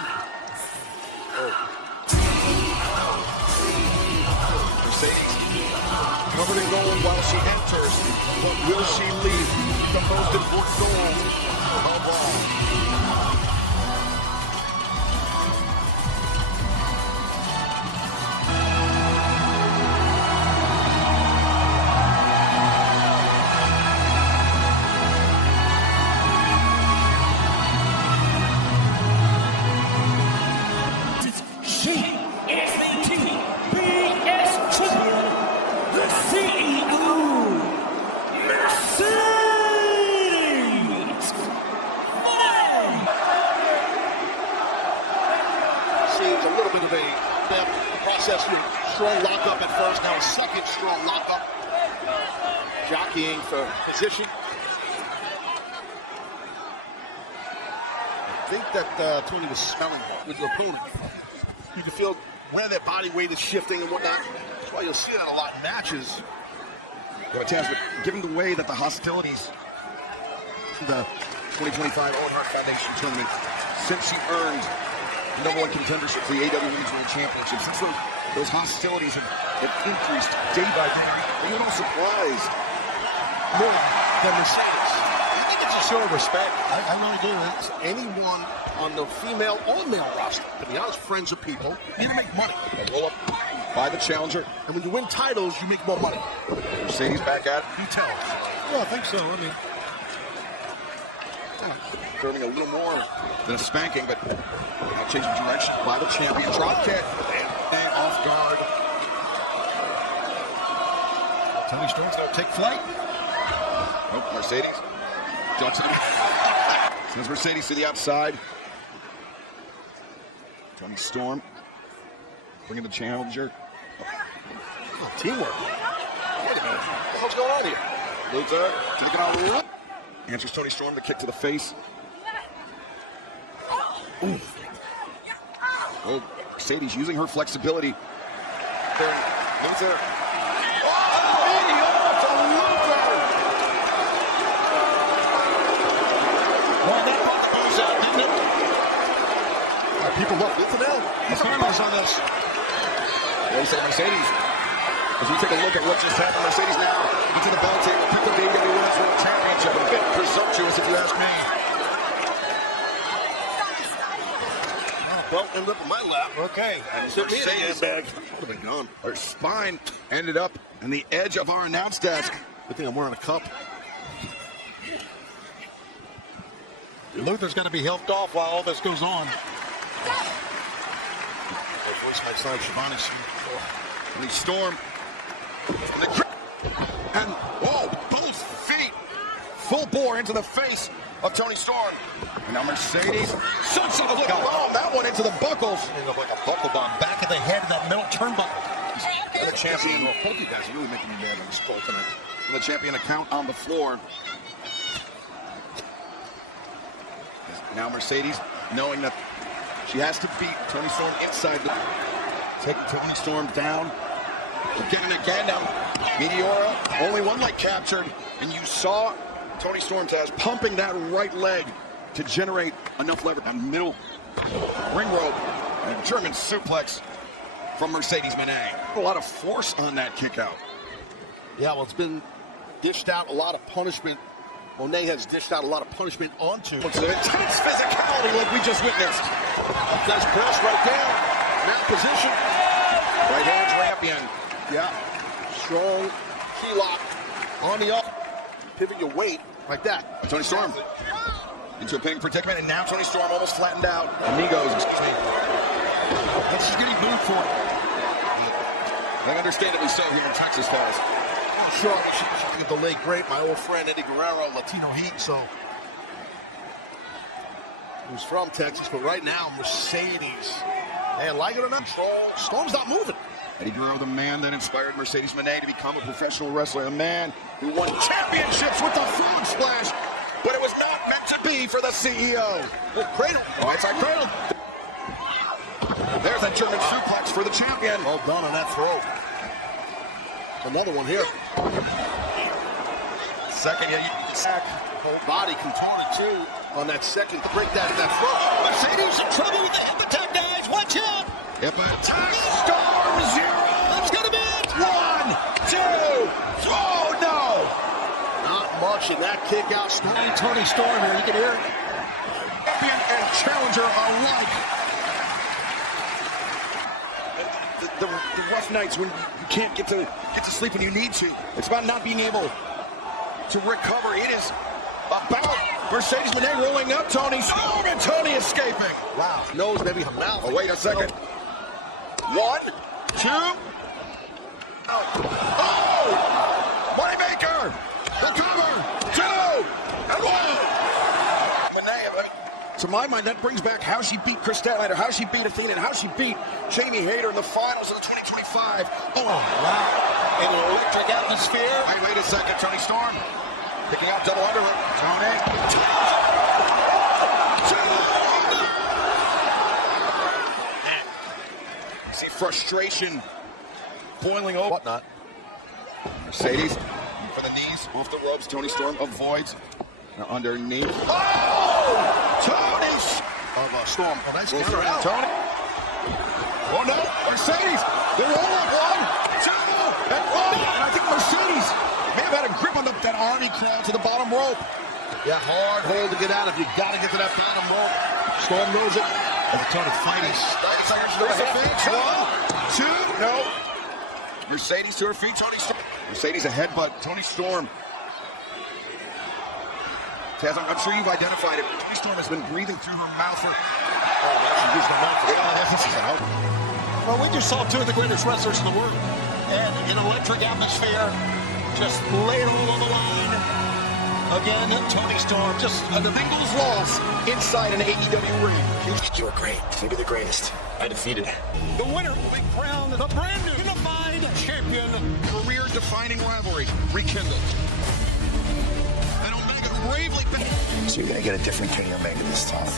Mercedes covered in gold while she enters. But will she leave the most important goal of all? Strong lockup at first, now a second strong lockup. Jockeying for position. think that Toni was smelling with the opponent. You can feel where their body weight is shifting and whatnot. That's why you'll see that a lot in matches. But given the way that the hostilities to the 2025 Owen Hart Foundation tournament, since she earned #1 contendership for the AEW Unified Championship, since those hostilities have increased day by day, are you at all surprised more than Mercedes? I think it's a show of respect. I really do. It's anyone on the female or male roster, to be honest, friends of people, you make money. They roll up by the challenger. And when you win titles, you make more money. Mercedes back at it. You tell. Well, I think so. I mean, serving a little more than a spanking, but now changing direction by the champion. Drop kick and off guard. Toni Storm's going to take flight. Oh, Mercedes. Johnson. Sends Mercedes to the outside. Toni Storm bringing the challenger. Oh, teamwork. Wait a minute. What the hell's going on here? Luther taking on. Answers Toni Storm to kick to the face. Ooh. Oh, Mercedes using her flexibility. Luther. People love Luther now. He's on this. What do you say, Mercedes? As we take a look at what just happened, Mercedes now into the bell table, picked up the AEW World Championship. A bit presumptuous, if you ask me. Well, ended up in my lap. Okay. And Mercedes would have been gone. Her spine ended up on the edge of our announce desk. Good thing I'm wearing a cup. Luther's got to be helped off while all this goes on. Voice my side, Shivani. Toni Storm. And, whoa, both feet full bore into the face of Toni Storm. And now Mercedes. Such a look bomb. That one into the buckles. Like a buckle bomb. Back of the head, that middle turnbuckle. The champion. Well, both you guys are really making me mad on this call tonight. The champion account on the floor. Now Mercedes, knowing that she has to beat Toni Storm inside the... Taking Toni Storm down. Again now. Meteora, only one leg captured. And you saw Toni Storm pumping that right leg to generate enough leverage. And middle ring rope. And German suplex from Mercedes Moné. A lot of force on that kick out. Yeah, well, it's been dished out a lot of punishment. Monet has dished out a lot of punishment onto. It's an intense physicality like we just witnessed. Nice press right there. Now position. Right hand champion. Yeah. Strong key lock on the up. Pivot your weight like that. Toni Storm into a pinning predicament, and now Toni Storm almost flattened out. Amigos. And she's getting booed for it. And understandably so here in Texas, fellas. Sure, she got the late great, my old friend Eddie Guerrero, Latino Heat, so who's from Texas, but right now, Mercedes. Man, like it or not, Storm's not moving. Eddie Guerrero, the man that inspired Mercedes Moné to become a professional wrestler, a man who won championships with the frog splash, but it was not meant to be for the CEO. Cradle. Oh, it's a cradle. There's that German suplex for the champion. Well done on that throw. Another one here. Second, yeah, whole body contorted too on that second to break that throw. Mercedes in trouble with the hip attack, guys. Watch out. Hip attack. Storm 0. That's gonna be it. 1, 2. Oh no. Not much in that kick out. Toni Storm here. You can hear it. Champion and challenger alike. The rough nights when you can't get to sleep when you need to. It's about not being able to recover. It is about Mercedes Moné rolling up Toni Storm and Toni escaping. Wow. Nose, maybe her mouth. Oh, wait a second. 1, 2. Oh! Moneymaker! The cover! 2! And 1! Moné, to my mind, that brings back how she beat Chris Statlander, how she beat Athena, and how she beat Jamie Hayter in the finals of the 2025. Oh, wow. In an electric atmosphere. Wait a second. Toni Storm picking out double underhook. Toni. 2, 1. see frustration boiling over. Whatnot. Mercedes for the knees, off the ropes. Toni Storm avoids. Now underneath. Oh! Toni Storm. Oh, nice counter out. Toni. Oh no! Mercedes. They're all up. 1, 2, and 1. And I think Mercedes may have had a grip on that army crowd to the bottom rope. Yeah, hard hold to get out if you got to get to that bottom rope. Storm knows it. And Toni fighting. 30 seconds to the finish. 1, 2, no. Mercedes to her feet. Toni Storm. Mercedes a headbutt. Toni Storm. Taz, I'm sure you've identified it. Toni Storm has been breathing through her mouth for. Oh, that's used her mouth. Well, we just saw two of the greatest wrestlers in the world. And an electric atmosphere. Just lay it all on the line. Again, Toni Storm, just the Bengals loss inside an AEW ring. You were great, maybe the greatest. I defeated. The winner will be crowned the brand new Unified Champion. Career-defining rivalry rekindled. And Omega bravely. So you're gonna get a different Kenny Omega this time.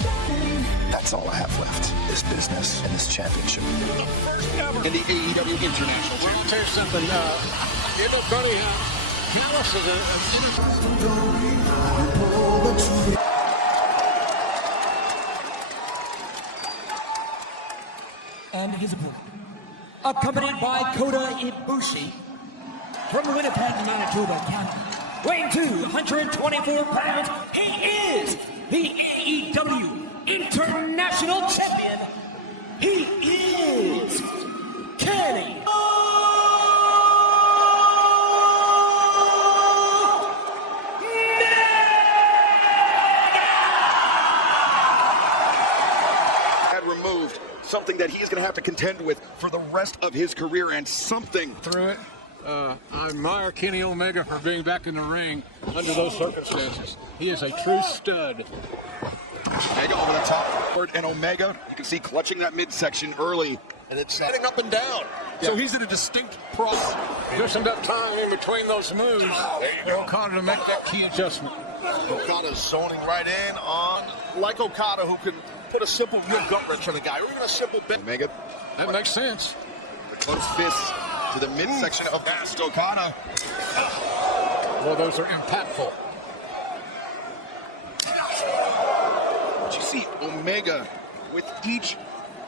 That's all I have left. This business and this championship. The first ever in the AEW International. Well, I'll tell you something. End up running out. Dallas is and his opponent, accompanied by Kota Ibushi from Winnipeg, Manitoba, Canada, weighing 224 pounds, he is the AEW International Champion. He is Kenny. Something that he is going to have to contend with for the rest of his career, and something through it. I admire Kenny Omega for being back in the ring under those circumstances. He is a true stud. Omega over the top, and Omega, you can see clutching that midsection early, and it's setting up and down. Yeah. So he's in a distinct process. Just enough time in between those moves. Okada to make that key adjustment. Okada's zoning right in on, like Okada, who can put a simple real gut wrench on the guy, or even a simple bit. Omega. That makes sense. The close fist to the midsection of Okada. Well, those are impactful. But you see Omega with each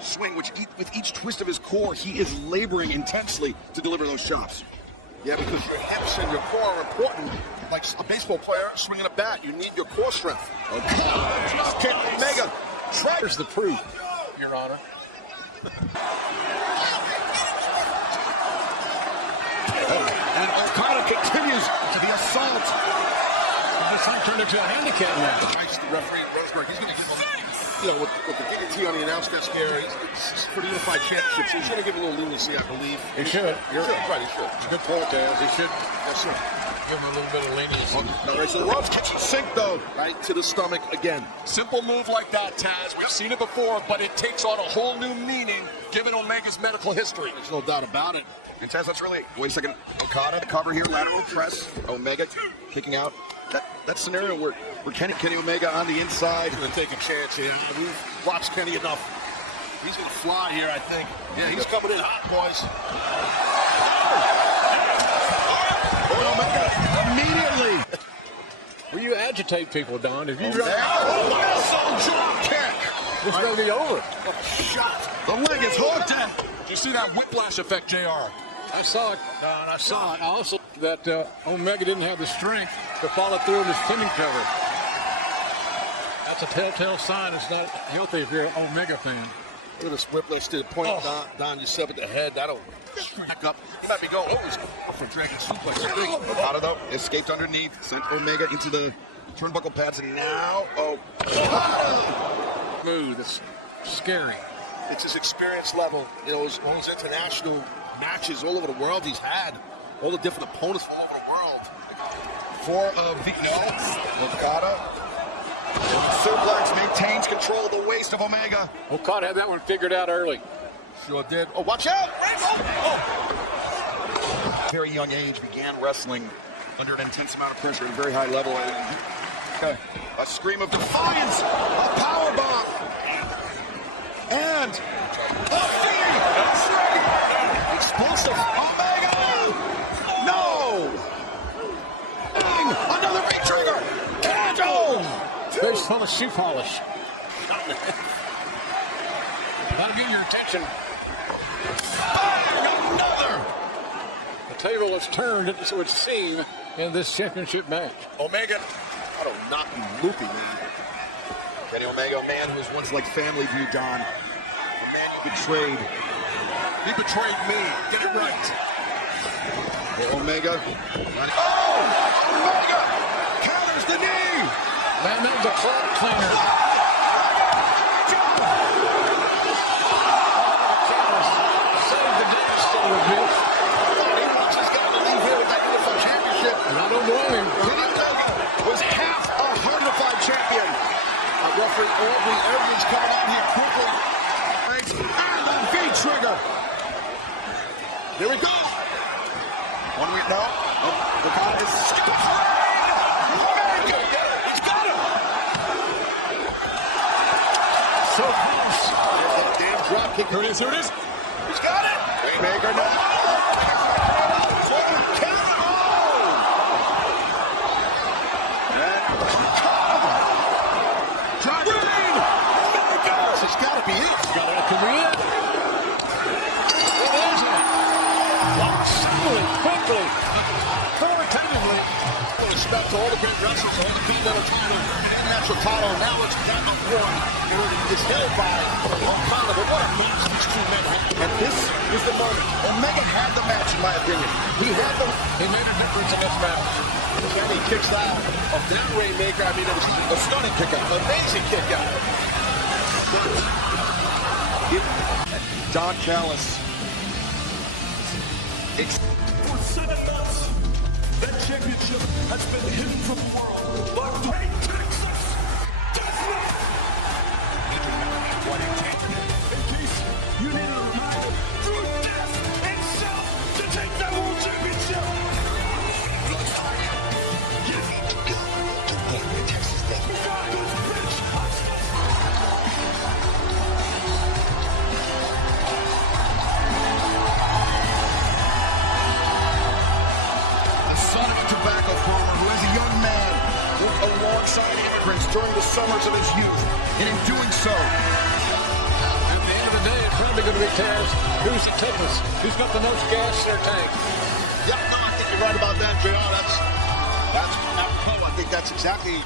swing, with each twist of his core, he is laboring intensely to deliver those chops. Yeah, because your hips and your core are important. Like a baseball player swinging a bat, you need your core strength. Okay, Omega. Here's the proof, Your Honor. And Okada continues to the assault. This might turn into a handicap now. Nice referee Roseberg. He's going to give him, with the DDT on the announce desk here, he's for the Unified Championship, so he's going to give a little leniency, I believe. He should. Right, he should. Good point, Taz. He should. Yes, sir. Give him a little bit of leniency. All right, so the Rods kitchen sink, though. Right to the stomach again. Simple move like that, Taz. We've seen it before, but it takes on a whole new meaning given Omega's medical history. There's no doubt about it. And Taz, let's really wait a second. Okada, the cover here, lateral press. Omega kicking out. That scenario where Kenny Omega on the inside. He's going to take a chance here. We've watched Kenny enough. He's going to fly here, I think. Yeah, he's coming in hot, boys. Omega immediately. Will you agitate people, Don? If you drop kick. This may be over. Shot. The leg is hooked in. Did you see that whiplash effect, JR? I saw it, Don. I saw it. I also that Omega didn't have the strength to follow through in his pinning cover. That's a telltale sign it's not healthy if you're an Omega fan. Look at this whiplash to the point down yourself at the head. That'll back up. He might be going, he's for dragon suplex. Okada, though, escaped underneath, sent Omega into the turnbuckle pads, and now, Smooth. It's scary. It's his experience level. You know, all his international matches all over the world he's had. All the different opponents all over the world. For vacant, Okada. Suplex maintains control of the waist of Omega. Okada had that one figured out early. Sure did. Oh, watch out! Very young age, began wrestling under an intense amount of pressure at a very high level. A scream of defiance, a powerbomb, and a explosive. Omega! No! Another big trigger! Kajo! Based on a shoe polish. That'll get your attention. Another! The table is turned, it would seem, in this championship match. Omega. What a knocky, loopy man. Kenny Omega, a man who was once like family to you, Don. A man you betrayed. He betrayed me. Get it right. Omega. Oh! Omega! Counters the knee! Man, that was a front cleaner. Saved the day just a little bit. He wants his guy to leave here with that Unified Championship. And I don't blame him. Kenny Omega was half a Unified Champion. Referee Aubrey Edwards coming out here quickly. Thanks. And the V-trigger. Here we go. 1 week now. The guy is skipping. Omega! He's got him! So close. There's that damn drop kick. Here it is. He's got it. Omega now. It's got to be it. Got it to be it. It is it. Solid, quickly, authoritatively. Respect to all the great wrestlers, all the Continental title, and International title. Now it's down to one. It's held by a long time ago. What a match these two men had. And this is the moment. Omega had the match, in my opinion. He made a difference in this match. And he kicks out of that Rainmaker. I mean, it was a stunning kick out. Amazing kick out. Don Callis. For 7 months, that championship has been hidden from the world. Locked away, Texas Deathmatch. In case you need a reminder, through death itself to take that world championship. You need to go to win the Texas Deathmatch. Son of a tobacco farmer who is a young man worked alongside immigrants during the summers of his youth. And in doing so, at the end of the day, it's probably going to be Taz. Who's the toughest? Who's got the most gas in their tank? Yeah, no, I think you're right about that, JR. That's I think that's exactly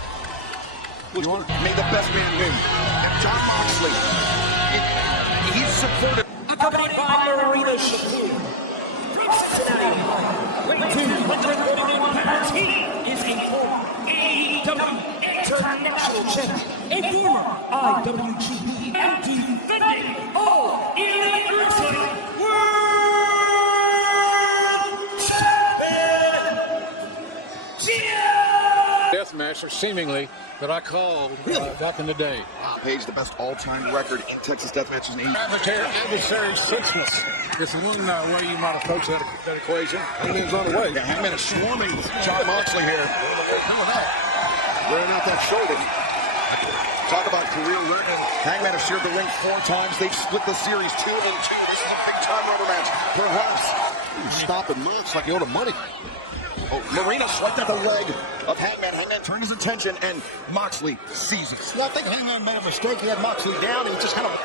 what made the best man win. And Jon Moxley, he's subverted. Accompanied by Marina Shapiro. From Cincinnati, weighing 241 pounds, he is a former AEW International Champion, a former IWGP and defending All Elite Wrestling World Champion! Deathmatch, or seemingly, that I called back in the day. Page, the best all-time record in Texas Deathmatch is an adversary substance. It's one way you might approach that equation. Hangman's on the way. Yeah, Hangman is swarming Jon Moxley here. Wearing out that shoulder. Talk about career record. Hangman has shared the ring 4 times. They've split the series 2-2. This is a big-time rubber match. Perhaps stopping Mox like he owed him money. Oh, Marina swiped at the leg of Hangman. Hangman turned his attention, and Moxley sees it. Well, I think Hangman made a mistake. He had Moxley down, and he just kind of...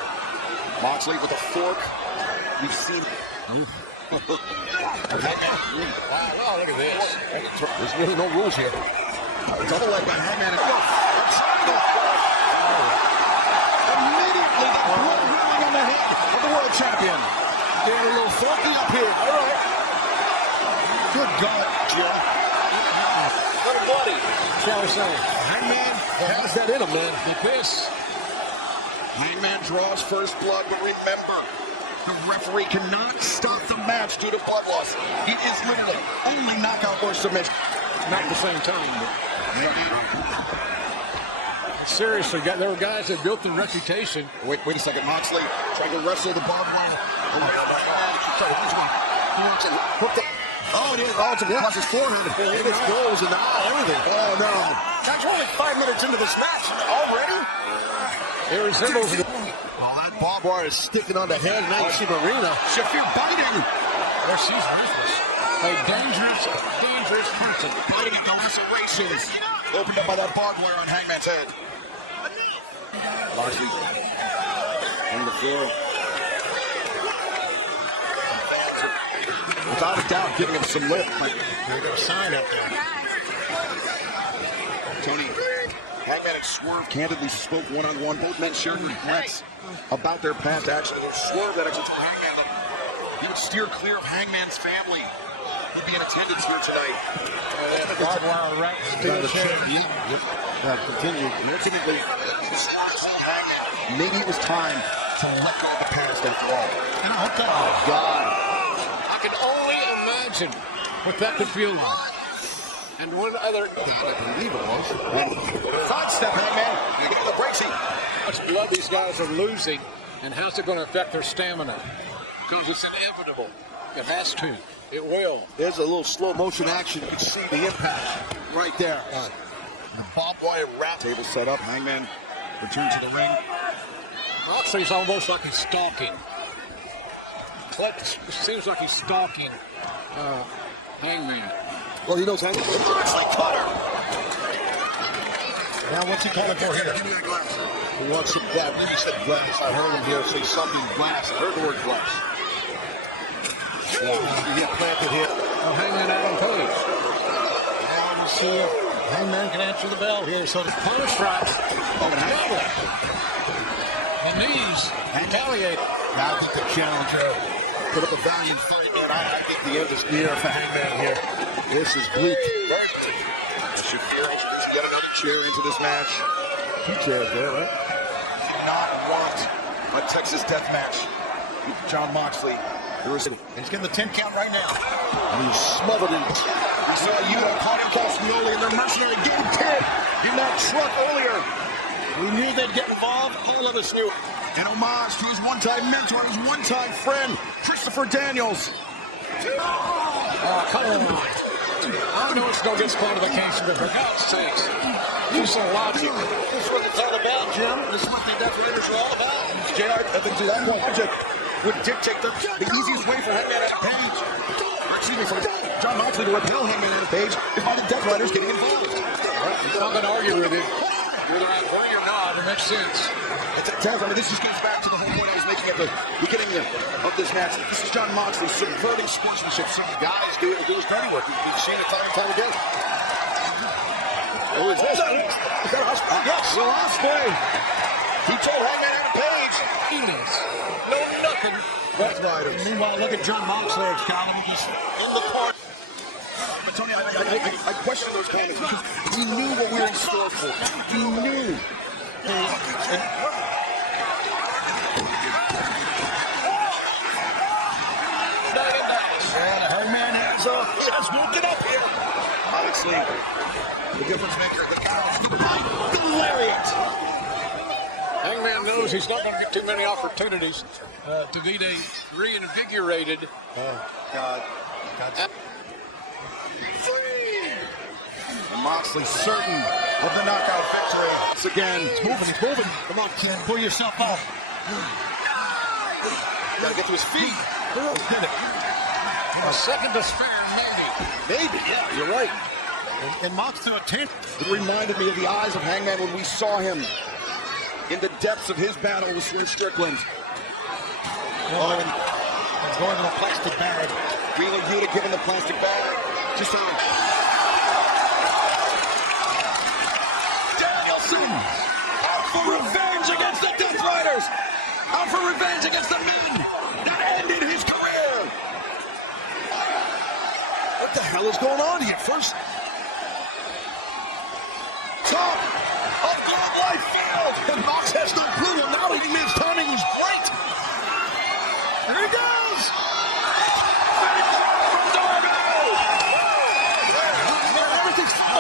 Moxley with a fork. We've seen... Wow, look at this. There's really no rules here. Double leg by Hangman. Immediately, the blood running on the head of the world champion. Getting a little funky up here. All right. Good God, Jim. Pretty bloody. That's what I was saying. Hangman has that in him, man. He pissed. Hangman draws first blood, but remember, the referee cannot stop the match due to blood loss. It is literally only knockout or submission. Not at the same time, but... Seriously, there were guys that built their reputation. Wait a second. Moxley trying to wrestle the barbed wire. Oh, it is. Oh, it's across his forehead. It goes in the eye, everything. Oh, no. That's only 5 minutes into this match already. It resembles... Oh, that barbed wire is sticking on the head. Now you see Marina. Shafir biting. Well, she's ruthless. A dangerous person. Fighting the lacerations opened up by that barbed wire on Hangman's head. Moxley on the floor. Without a doubt, giving him some lip. There's a sign up there. Tony, Hangman and Swerve candidly spoke one-on-one. Both men shared regrets about their past actions. Swerve that actually told Hangman that he would steer clear of Hangman's family. He'd be in attendance here tonight. Continue. Ultimately, maybe it was time to let go of the past after all. And I hope that. Oh, God. I can only imagine what that could feel like. And one other, I believe it was. Sidestep, Hangman. You get the breaks. How much blood these guys are losing, and how's it going to affect their stamina? Because it's inevitable. It has to. It will. There's a little slow motion action. You can see the impact right there. The barbed wire wrap table set up. Hangman returns to the ring. Moxley's almost like he's stalking. It seems like he's stalking Hangman. Well, he knows Hangman. Moxley cutter. Now, what's he calling for here? Give me that glass. He wants some glass. Maybe he said glass. I heard him here say something glass. I heard the word glass. Yeah, he got planted here. Hangman Adam Page. Now we'll see if Hangman can answer the bell here. So the Punish strike. Oh, double. The knees. Retaliate. Now I think the challenger put up a valiant fight, man. I think the end is near for Hangman here. This is bleak. Should get another chair into this match. 2 chairs there, right? Do not want a Texas Deathmatch with Jon Moxley. He's getting the 10 count right now. And he's smothered him. We saw Yuta, Connie Castagnoli, and their mercenary getting pinned in that truck earlier. We knew they'd get involved. All of us knew it. An homage to his one-time mentor, his one-time friend, Christopher Daniels. Oh, come on. I know it's no disqualification, but for God's sakes, use some logic. This is what it's all about, Jim. This is what the Death Raiders are all about. JR, I think to that point, logic would dictate the easiest way for Hangman Adam Page, for Jon Moxley to repel Hangman Adam Page is by the Death Riders getting involved. I'm not going to argue with you. Whether I agree or not, it makes sense. I mean, this just goes back to the whole point I was making at the beginning of this match. This is Jon Moxley subverting sportsmanship. Some guys do his dirty work. We've seen it time and time again. Oh, is this? Is that Osprey? Yes, Will Osprey. He told Hangman Adam Page. No nothing. Death Riders. Meanwhile, look at Jon Moxley. It's kind of just in the court. But Tony, I question those comments because we knew what we were in store for. We knew. Hangman has woken up here. Moxley, the difference maker, the lariat. Hangman knows he's not going to get too many opportunities to be reinvigorated. Oh, God. And Moxley certain of the knockout victory. Once again, He's moving. Come on, Ken, pull yourself up. Gotta get to his feet. A second to spare, maybe. Maybe, yeah, you're right. And Mox to a 10. It reminded me of the eyes of Hangman when we saw him in the depths of his battle with Slim Strickland. And going to the plastic bag. Wheeler Yuta giving the plastic bag. Just how Danielson out for revenge against the Death Riders. Out for revenge against the men that ended his career. What the hell is going on here? First, top of Globe Life Field. And Mox has no clue. Well, now he missed timing. He's great. Here he goes.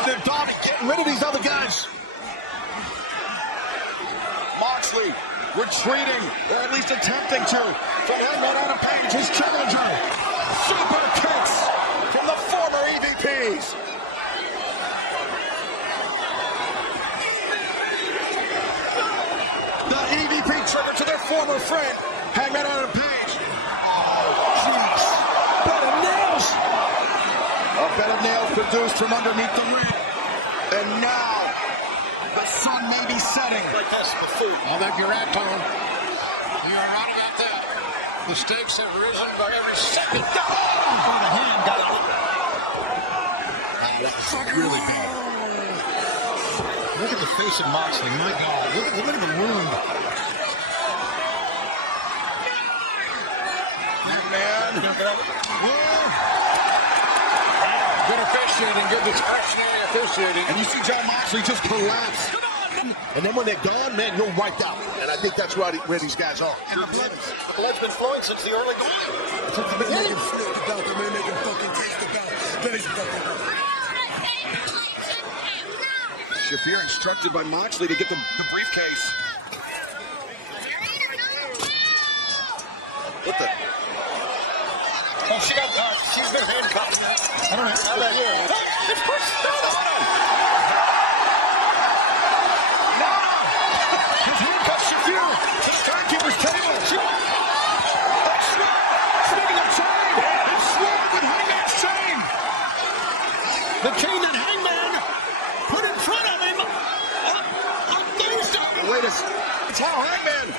They're Darby getting rid of these other guys. Moxley retreating, or at least attempting to. From Hangman Adam Page, his challenger. Super kicks from the former EVPs. The EVP trigger to their former friend, Hangman Adam Page. Oh, jeez. A bed of nails produced from underneath the ring. And now, the sun may be setting. I think you're right, Tom. You are right about that. The stakes have risen by every second. Oh, the hand got it. That was really bad. Look at the face of Moxley. My God. Look at the wound. Good officiating, good discretionary officiating. And you see Jon Moxley just collapse. And then when they're gone, man, you're wiped out. And I think that's where these guys are. And the blood's been flowing since the early going. Since the minute they can sniff the belt, the minute they can fucking taste the belt, then it's fucking hurt. Shafir instructed by Moxley to get the briefcase. What the? Oh, she's been handcuffed. I don't know how that is. It's pushed down. No! His handcuffs Shafir. The timekeeper's table. Speaking of chain, it's Swerve with Hangman's chain. The chain that Hangman put in front of him on Thursday. Wait a second. It's how Hangman